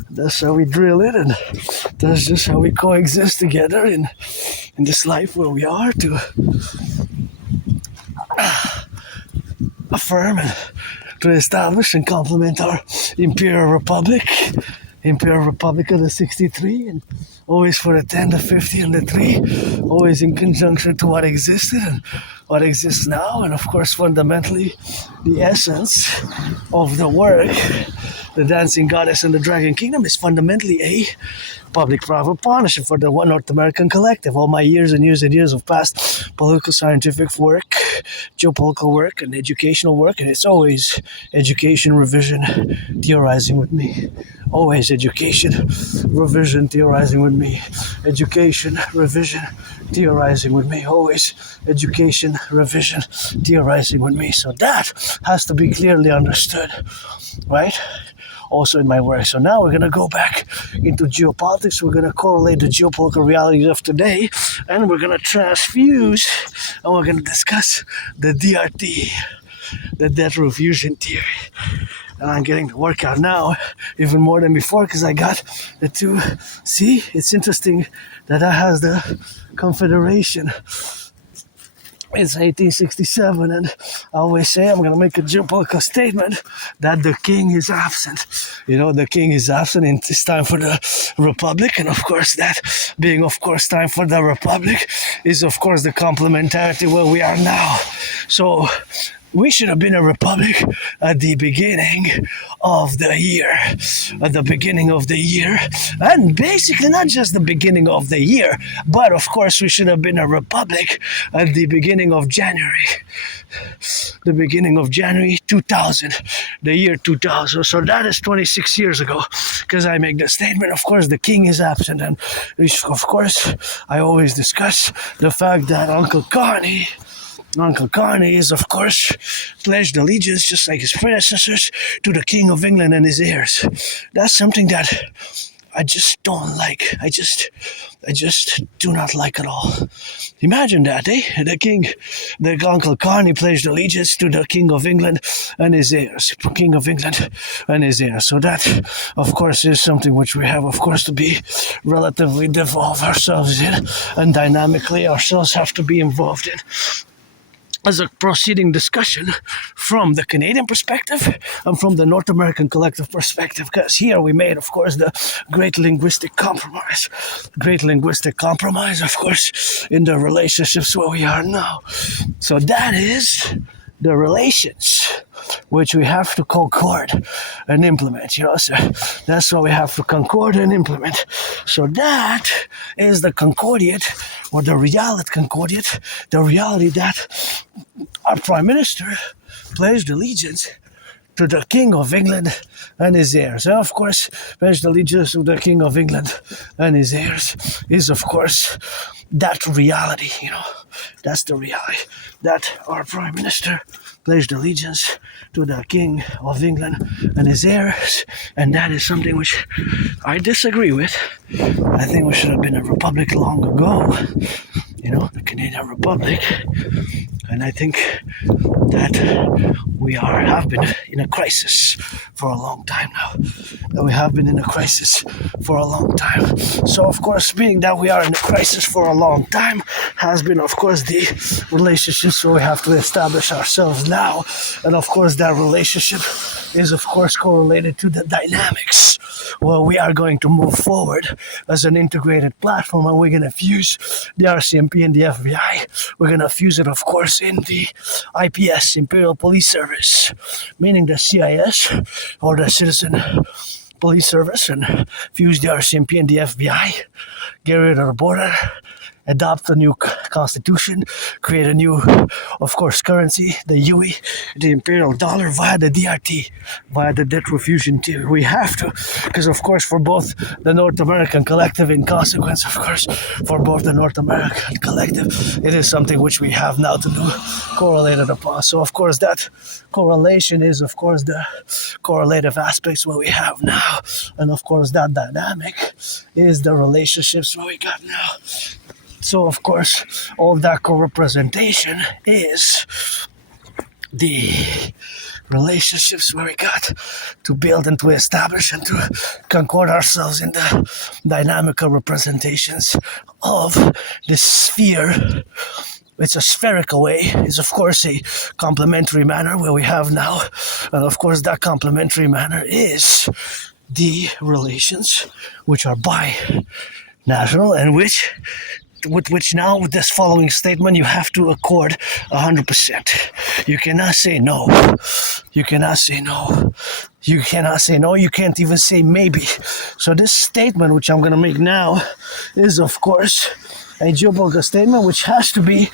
That's how we drill it, and that's just how we coexist together in this life where we are to affirm and to establish and complement our Imperial Republic of the 63, and always for the 10, the 50, and the 3, always in conjunction to what existed and what exists now, and of course fundamentally the essence of the work, the Dancing Goddess and the Dragon Kingdom, is fundamentally a public-private partnership for the one North American Collectif. All my years and years and years of past political scientific work, geopolitical work, and educational work, and it's always education, revision, theorizing with me. Always education, revision, theorizing with me. Education, revision, theorizing with me. Always education, revision, theorizing with me. So that has to be clearly understood, right? Also in my work. So now we're going to go back into geopolitics. We're going to correlate the geopolitical realities of today, and we're going to transfuse, and we're going to discuss the DRT, the death row fusion theory. And I'm getting the workout now even more than before because I got the two. See, it's interesting that has the Confederation. It's 1867, and I always say I'm going to make a geopolitical statement that the king is absent. The king is absent, and it's time for the republic, and of course that being, of course, time for the republic is, of course, the complementarity where we are now. So we should have been a republic at the beginning of the year. At the beginning of the year. And basically not just the beginning of the year, but of course we should have been a republic at the beginning of January. The beginning of January 2000. The year 2000. So that is 26 years ago. Because I make the statement, of course, the king is absent. And of course, I always discuss the fact that Uncle Carney is, of course, pledged allegiance, just like his predecessors, to the King of England and his heirs. That's something that I just don't like. I just do not like at all. Imagine that, eh? The Uncle Carney pledged allegiance to the King of England and his heirs. King of England and his heirs. So that, of course, is something which we have, of course, to be relatively devolve ourselves in, and dynamically ourselves have to be involved in. As a proceeding discussion from the Canadian perspective and from the North American collective perspective, because here we made, of course, the great linguistic compromise, of course, in the relationships where we are now. So that is the relations which we have to concord and implement, so that's what we have to concord and implement. So that is the concordiate, or the reality that our Prime Minister pledged allegiance to the King of England and his heirs. And of course, pledged allegiance to the King of England and his heirs is, of course, that reality, That's the reality, that our Prime Minister pledged allegiance to the King of England and his heirs, and that is something which I disagree with. I think we should have been a republic long ago, the Canadian Republic, and I think that we have been in a crisis for a long time now. So, of course, being that we are in a crisis for a long time has been, of course, the relationships where we have to establish ourselves now. And, of course, that relationship is, of course, correlated to the dynamics where we are going to move forward as an integrated platform, and we're going to fuse the RCMP and the FBI. We're going to fuse it, of course, in the IPS, Imperial Police Service, meaning the CIS, or the Citizen Police Service, and fuse the RCMP and the FBI, get rid of the border, adopt a new constitution, create a new, of course, currency, the UE, the imperial dollar, via the DRT, via the debt refusion theory. We have to, because, of course, for both the North American Collective, in consequence, of course, for both the North American Collective, it is something which we have now to do, correlated upon. So, of course, that correlation is, of course, the correlative aspects what we have now. And, of course, that dynamic is the relationships what we got now. So, of course, all that co-representation is the relationships where we got to build and to establish and to concord ourselves in the dynamical representations of the sphere. It's a spherical way. It's, of course, a complementary manner where we have now. And, of course, that complementary manner is the relations which are bi-national and with which now, with this following statement, you have to accord 100%. You cannot say no. You cannot say no. You cannot say no. You can't even say maybe. So this statement, which I'm going to make now, is, of course, a geopolitical statement which has to be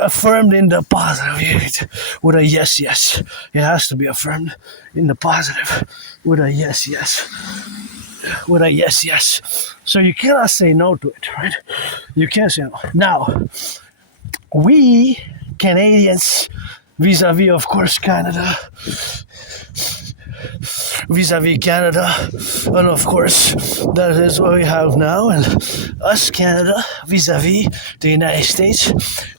affirmed in the positive with a yes, yes. It has to be affirmed in the positive with a yes, yes. With a yes, yes. So you cannot say no to it, right? You can't say no. Now, we Canadians, vis-a-vis, of course, Canada, vis-a-vis Canada, and of course, that is what we have now, and us, Canada, vis-a-vis the United States,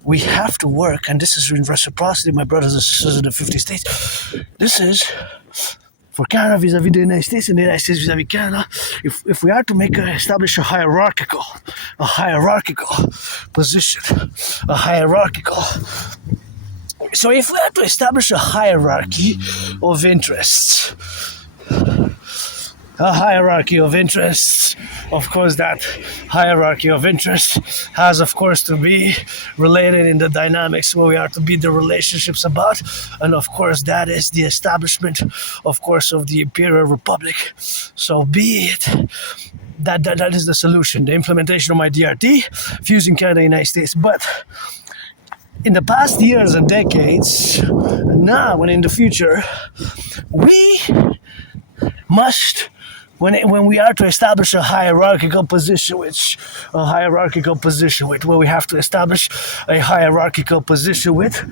we have to work, and this is in reciprocity, my brothers and sisters in the 50 states. This is for Canada vis-a-vis the United States and the United States vis-a-vis Canada. If we are to establish a hierarchical position, so if we are to establish a hierarchy of interests, of course, that hierarchy of interests has, of course, to be related in the dynamics where we are to be the relationships about, and of course, that is the establishment, of course, of the Imperial Republic. So be it. That is the solution, the implementation of my DRT, fusing Canada and the United States. But in the past years and decades, now and in the future, we must, when we are to establish a hierarchical position, where we have to establish a hierarchical position with,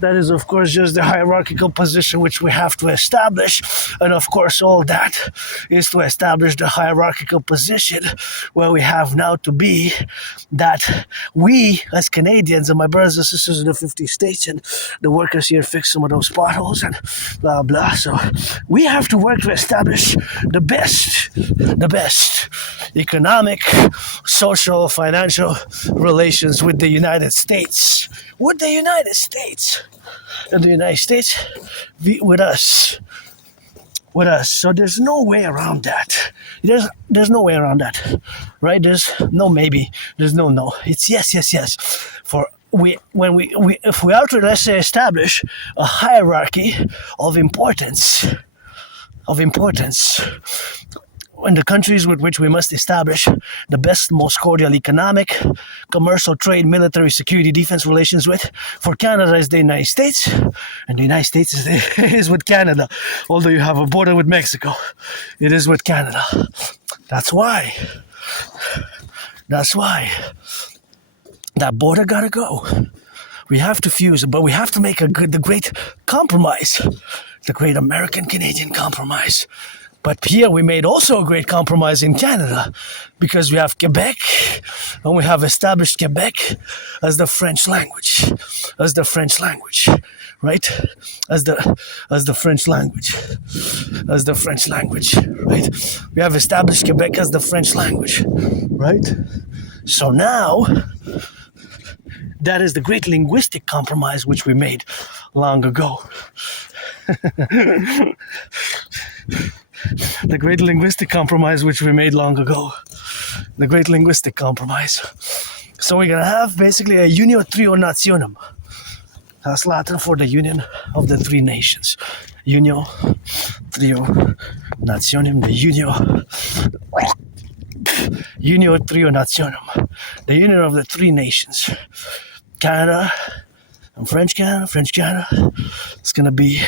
that is, of course, just the hierarchical position which we have to establish. And, of course, all that is to establish the hierarchical position where we have now to be that we, as Canadians, and my brothers and sisters in the 50 states, and the workers here fix some of those potholes and blah, blah. So we have to work to establish the best economic, social, financial relations with the United States. And the United States with us. So there's no way around that. There's no way around that, right? There's no maybe. There's no. It's yes, yes, yes. For if we are to, let's say, establish a hierarchy of importance, in the countries with which we must establish the best, most cordial economic, commercial, trade, military, security, defense relations with. For Canada is the United States, and the United States is with Canada. Although you have a border with Mexico, it is with Canada. That's why that border gotta go. We have to fuse it, but we have to make the great compromise, the great American-Canadian compromise. But here we made also a great compromise in Canada, because we have Quebec, and we have established Quebec as the French language, right? As the French language, right? We have established Quebec as the French language, right? So now, that is the great linguistic compromise which we made long ago. The great linguistic compromise which we made long ago. The great linguistic compromise. So we're going to have basically a unio trio nationum. That's Latin for the union of the three nations. Unio trio nationum. The unio trio nationum. The union of the three nations. Canada and French Canada. It's going to be...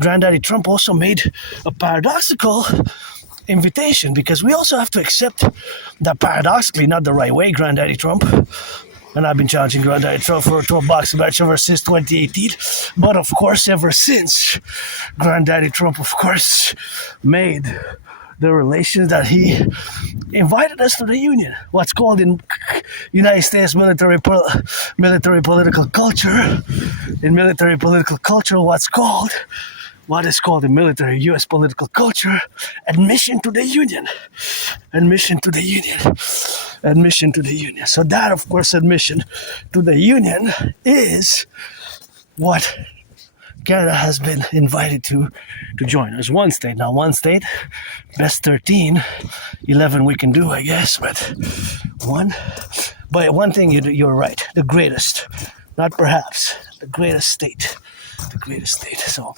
Granddaddy Trump also made a paradoxical invitation, because we also have to accept that paradoxically, not the right way, Granddaddy Trump, and I've been challenging Granddaddy Trump for a 12-box match ever since 2018, but of course, ever since, Granddaddy Trump, of course, made the relations that he invited us to the Union. What's called in United States military political culture. In military political culture, what is called in military U.S. political culture, admission to the Union. Admission to the Union. So that, of course, admission to the Union is what Canada has been invited to join. There's one state. Now, best 13, 11 we can do, I guess, but one thing, you're right, the greatest, not perhaps, the greatest state. So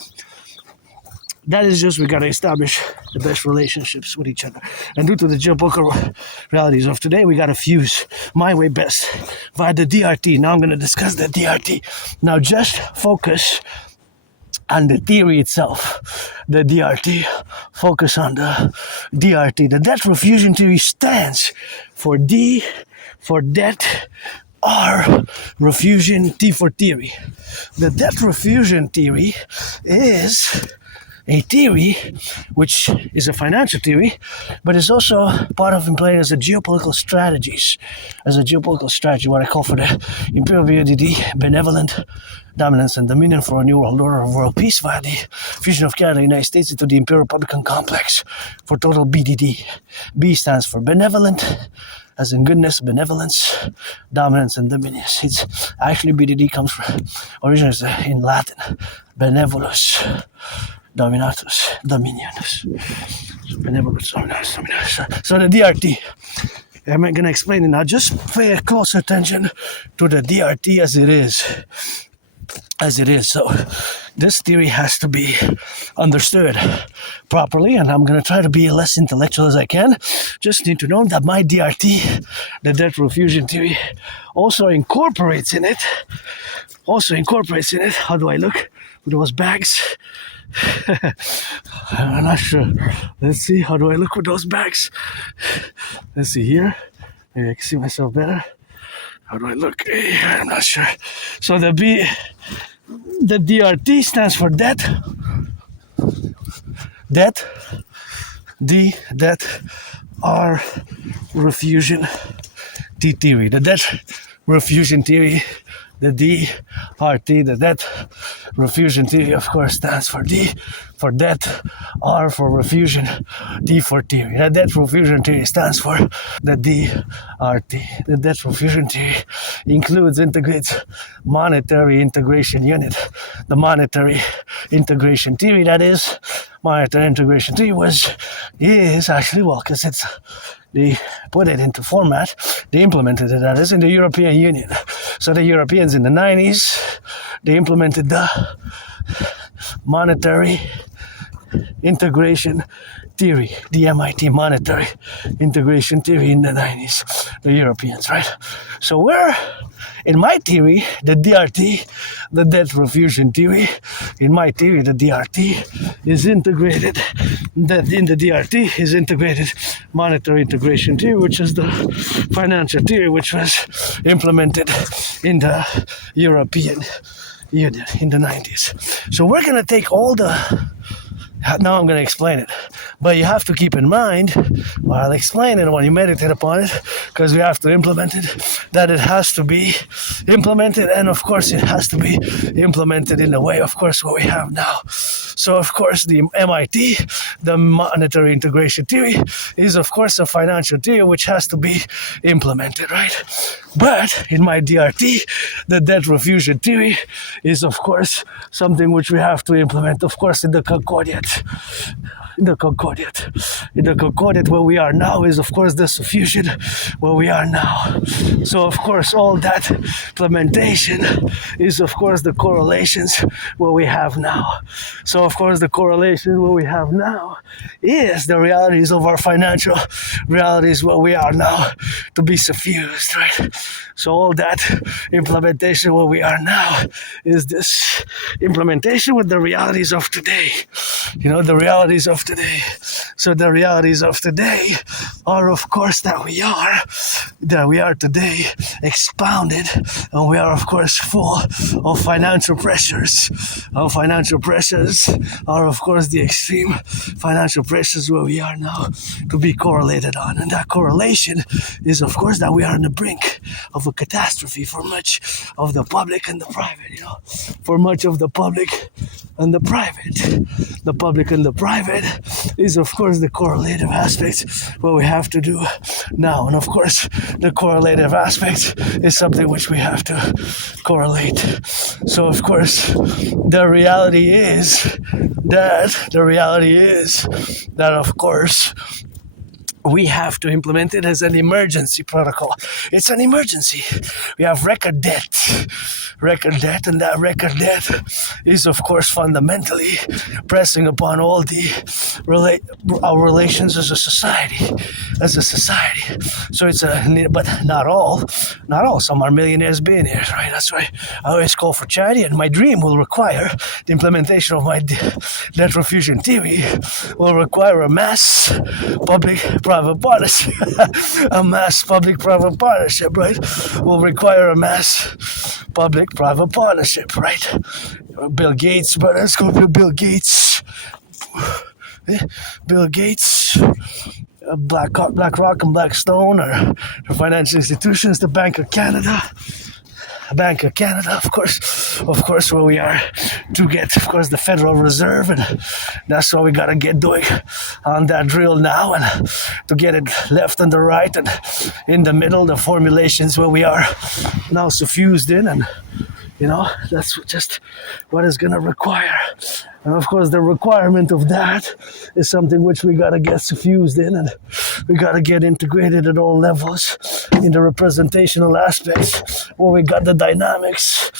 that is just, we got to establish the best relationships with each other. And due to the geopolitical realities of today, we got to fuse my way best via the DRT. Now I'm going to discuss the DRT. Now just focus on the theory itself, the DRT. Focus on the DRT. The debt refusion theory stands for D for debt, R refusion, T for theory. The debt refusion theory is a theory which is a financial theory, but is also part of employed as a geopolitical strategy, what I call for the imperial dedie, benevolent dominance and dominion for a new world order of world peace via the fusion of Canada and the United States into the imperial republican complex for total BDD. B stands for benevolent, as in goodness, benevolence, dominance, and dominion. It's actually BDD comes from, originates in Latin, benevolus, dominatus, dominionus. Benevolus, dominatus, dominus. So the DRT, I'm going to explain it now. Just pay close attention to the DRT as it is. So this theory has to be understood properly, and I'm going to try to be as less intellectual as I can. Just need to know that my DRT, the debt refusion theory, also incorporates in it. How do I look with those bags? I'm not sure. Let's see. How do I look with those bags? Let's see here. Maybe I can see myself better. How do I look? I'm not sure. So the DRT stands for debt. D, debt, R, refusion, T theory. The debt refusion theory, the DRT, the debt refusion theory, of course, stands for D for debt, R for refusion, T for theory. The debt refusion theory stands for the DRT. The debt refusion theory integrates monetary integration unit. The monetary integration theory, that is, monetary integration theory is actually, well, because they put it into format. They implemented it, that is, in the European Union. So the Europeans in the 90s, they implemented the monetary integration theory, the MIT monetary integration theory in the 90s, the Europeans, right? So we're, in my theory, the DRT, the debt refusion theory, in my theory, the DRT is integrated, that in the DRT is integrated monetary integration theory, which is the financial theory, which was implemented in the European Union in the 90s. So we're going to take all the, now I'm going to explain it. But you have to keep in mind, while I'll explain it when you meditate upon it, because we have to implement it, that it has to be implemented, and of course it has to be implemented in the way, of course, what we have now. So of course the MIT, the monetary integration theory, is of course a financial theory which has to be implemented, right? But in my DRT, the debt refusion theory is of course something which we have to implement, of course, in the Concordiat. In the Concordiat where we are now is of course the suffusion where we are now. So of course all that implementation is of course the correlations where we have now. So of course the correlation where we have now is the realities of our financial realities where we are now to be suffused, right? So all that implementation where we are now is this implementation with the realities of today. You know, the realities of today. So the realities of today are of course that we are today expounded, and we are of course full of financial pressures. Our financial pressures are of course the extreme financial pressures where we are now to be correlated on. And that correlation is of course that we are on the brink of a catastrophe for much of the public and the private, you know. For much of the public and the private. The public and the private is of course the correlative aspect what we have to do now. And of course the correlative aspect is something which we have to correlate. So of course the reality is that of course we have to implement it as an emergency protocol. It's an emergency. We have record debt, and that record debt is, of course, fundamentally pressing upon all our relations as a society. So it's but not all. Some are millionaires, billionaires, right? That's why I always call for charity, and my dream will require the implementation of my debt refusion theory will require a mass public-private partnership. A mass public-private partnership, right? Will require a mass public-private partnership, right? Bill Gates, but let's go to Bill Gates. Bill Gates, BlackRock and Blackstone are the financial institutions, the Bank of Canada, of course, where we are to get, of course, the Federal Reserve, and that's what we gotta get doing on that drill now, and to get it left and the right, and in the middle, the formulations where we are now suffused in, and you know, that's just what it's gonna require. And of course, the requirement of that is something which we gotta get suffused in, and we gotta get integrated at all levels in the representational aspects where we got the dynamics.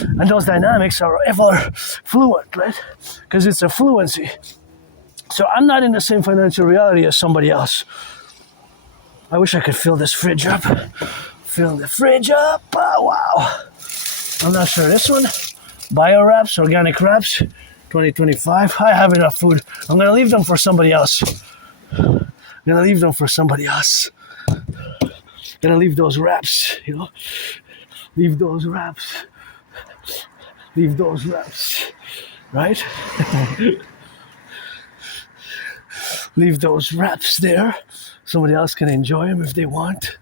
And those dynamics are ever fluent, right? Because it's a fluency. So I'm not in the same financial reality as somebody else. I wish I could fill this fridge up. Fill the fridge up. Oh, wow. I'm not sure. This one, bio wraps, organic wraps, 2025. I have enough food. I'm going to leave them for somebody else. Gonna leave those wraps, you know. Leave those wraps, right? Leave those wraps there. Somebody else can enjoy them if they want.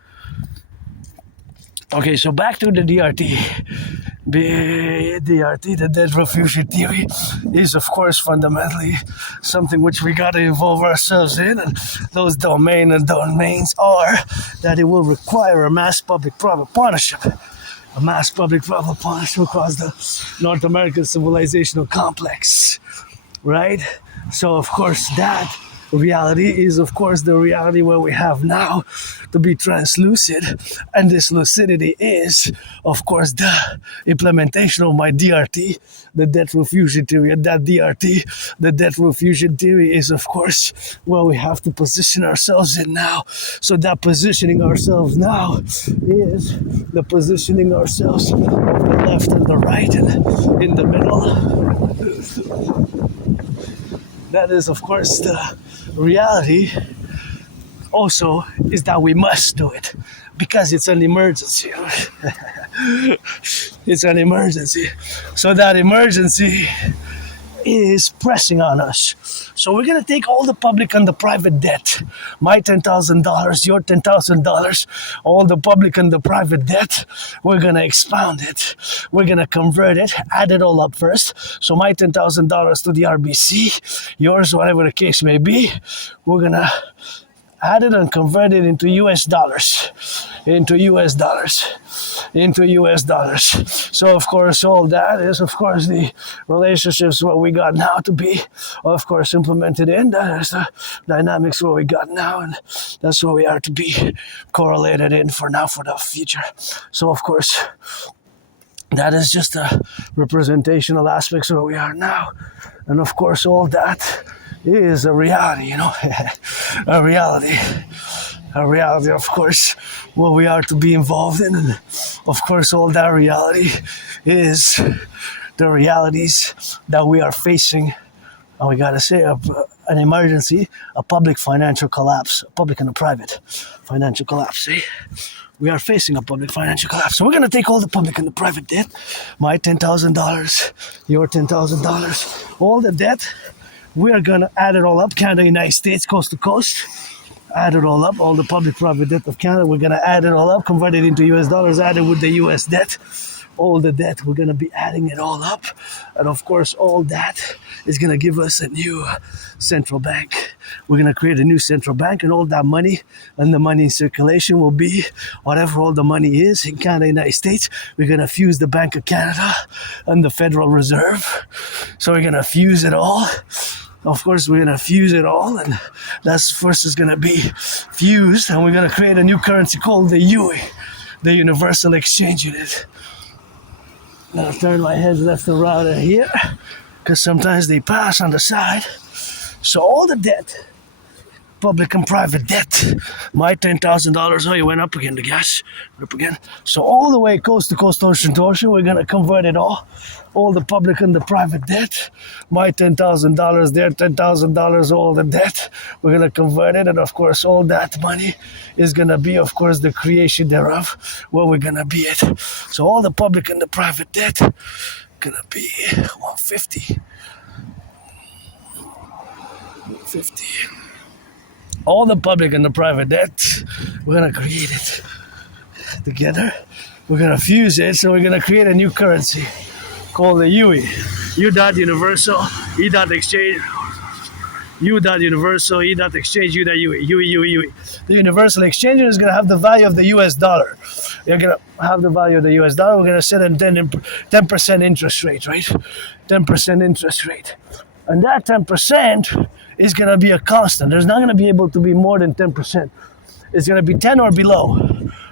Okay, so back to the DRT. The debt refusion theory is, of course, fundamentally something which we got to involve ourselves in, and those domains are that it will require a mass public-private partnership. A mass public-private partnership across the North American civilizational complex, right? So, of course, that reality is, of course, the reality where we have now to be translucid. And this lucidity is, of course, the implementation of my DRT, the debt refusion theory. And that DRT, the debt refusion theory, is, of course, where we have to position ourselves in now. So that positioning ourselves now is the positioning ourselves of the left and the right and in the middle. That is, of course, the reality also is that we must do it because it's an emergency. It's an emergency. So that emergency is pressing on us. So we're going to take all the public and the private debt, my $10,000, your $10,000, all the public and the private debt, we're going to expound it. We're going to convert it, add it all up first. So my $10,000 to the RBC, yours, whatever the case may be, we're going to add it and convert it into US dollars, into US dollars. So, of course, all that is, of course, the relationships what we got now to be, of course, implemented in. That is the dynamics what we got now, and that's what we are to be correlated in for now, for the future. So, of course, that is just a representational aspects of where we are now. And, of course, all that is a reality, a reality, of course, what we are to be involved in. And of course, all that reality is the realities that we are facing. And we got to say an emergency, a public financial collapse, a public and a private financial collapse. See? We are facing a public financial collapse. So we're going to take all the public and the private debt, my $10,000, your $10,000, all the debt. We are going to add it all up, Canada, United States, coast to coast. Add it all up, all the public-private debt of Canada. We're going to add it all up, convert it into US dollars, add it with the US debt. All the debt, we're going to be adding it all up. And of course, all that is going to give us a new central bank. We're going to create a new central bank, and all that money and the money in circulation will be whatever all the money is in Canada, United States. We're going to fuse the Bank of Canada and the Federal Reserve. So we're going to fuse it all. Of course, we're going to fuse it all, and that's first is going to be fused, and we're going to create a new currency called the UE, the Universal Exchange Unit. I'm going to turn my head left and right here, because sometimes they pass on the side. So all the debt, public and private debt, my $10,000, oh, you went up again, the gas, up again. So all the way coast to coast, ocean to ocean, we're going to convert it all the public and the private debt, my $10,000, their $10,000, all the debt, we're going to convert it, and of course all that money is going to be, of course, the creation thereof, where we're going to be it. So all the public and the private debt going to be 150. All the public and the private debt, we're going to create it together. We're going to fuse it, so we're going to create a new currency called the UE, U.Universal, E.Exchange, U.Universal, E.Exchange, UE. The Universal Exchange is going to have the value of the US dollar. You're going to have the value of the US dollar. We're going to set a 10% interest rate, right? 10% interest rate. And that 10% is going to be a constant. There's not going to be able to be more than 10%. It's going to be 10 or below,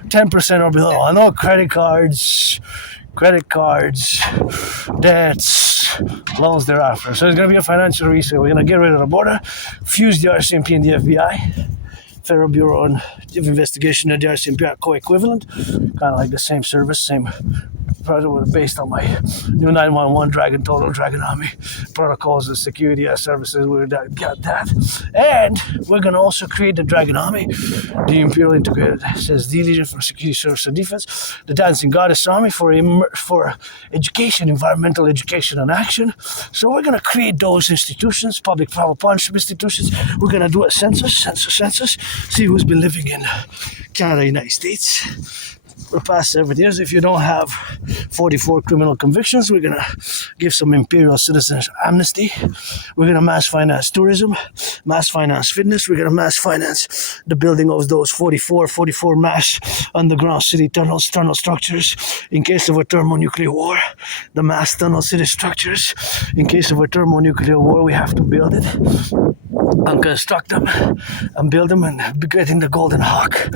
10% or below. I know credit cards, debts, loans thereafter. So it's going to be a financial reset. We're going to get rid of the border, fuse the RCMP and the FBI. Federal Bureau of Investigation and the RCMP are co-equivalent, kind of like the same service, same project based on my new 911 Dragon Total, Dragon Army protocols and security services. We got that. And we're going to also create the Dragon Army, the Imperial Integrated SSD Legion for Security Service and Defense, the Dancing Goddess Army for education, environmental education and action. So we're going to create those institutions, public-private partnership institutions. We're going to do a census, see who's been living in Canada, United States for the past 7 years. If you don't have 44 criminal convictions, we're going to give some imperial citizens amnesty. We're going to mass finance tourism, mass finance fitness. We're going to mass finance the building of those 44 mass underground city tunnel structures in case of a thermonuclear war. The mass tunnel city structures, in case of a thermonuclear war, we have to build it. and construct them and build them and getting the Golden Hawk,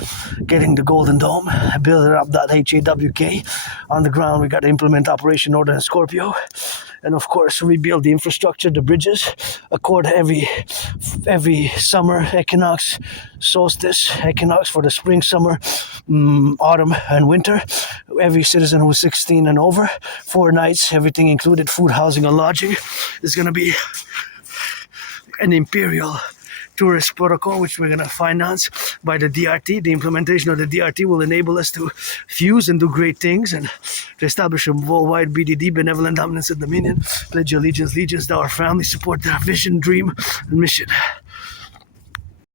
getting the Golden Dome, building up that HAWK. On the ground, we got to implement Operation Northern Scorpio. And of course, rebuild the infrastructure, the bridges, accord every summer equinox, solstice equinox for the spring, summer, autumn, and winter. Every citizen who's 16 and over, 4 nights, everything included, food, housing, and lodging, is going to be an imperial tourist protocol, which we're going to finance by the DRT. The implementation of the DRT will enable us to fuse and do great things and to establish a worldwide BDD, benevolent dominance and dominion. Pledge your allegiance to our family, support their vision, dream, and mission.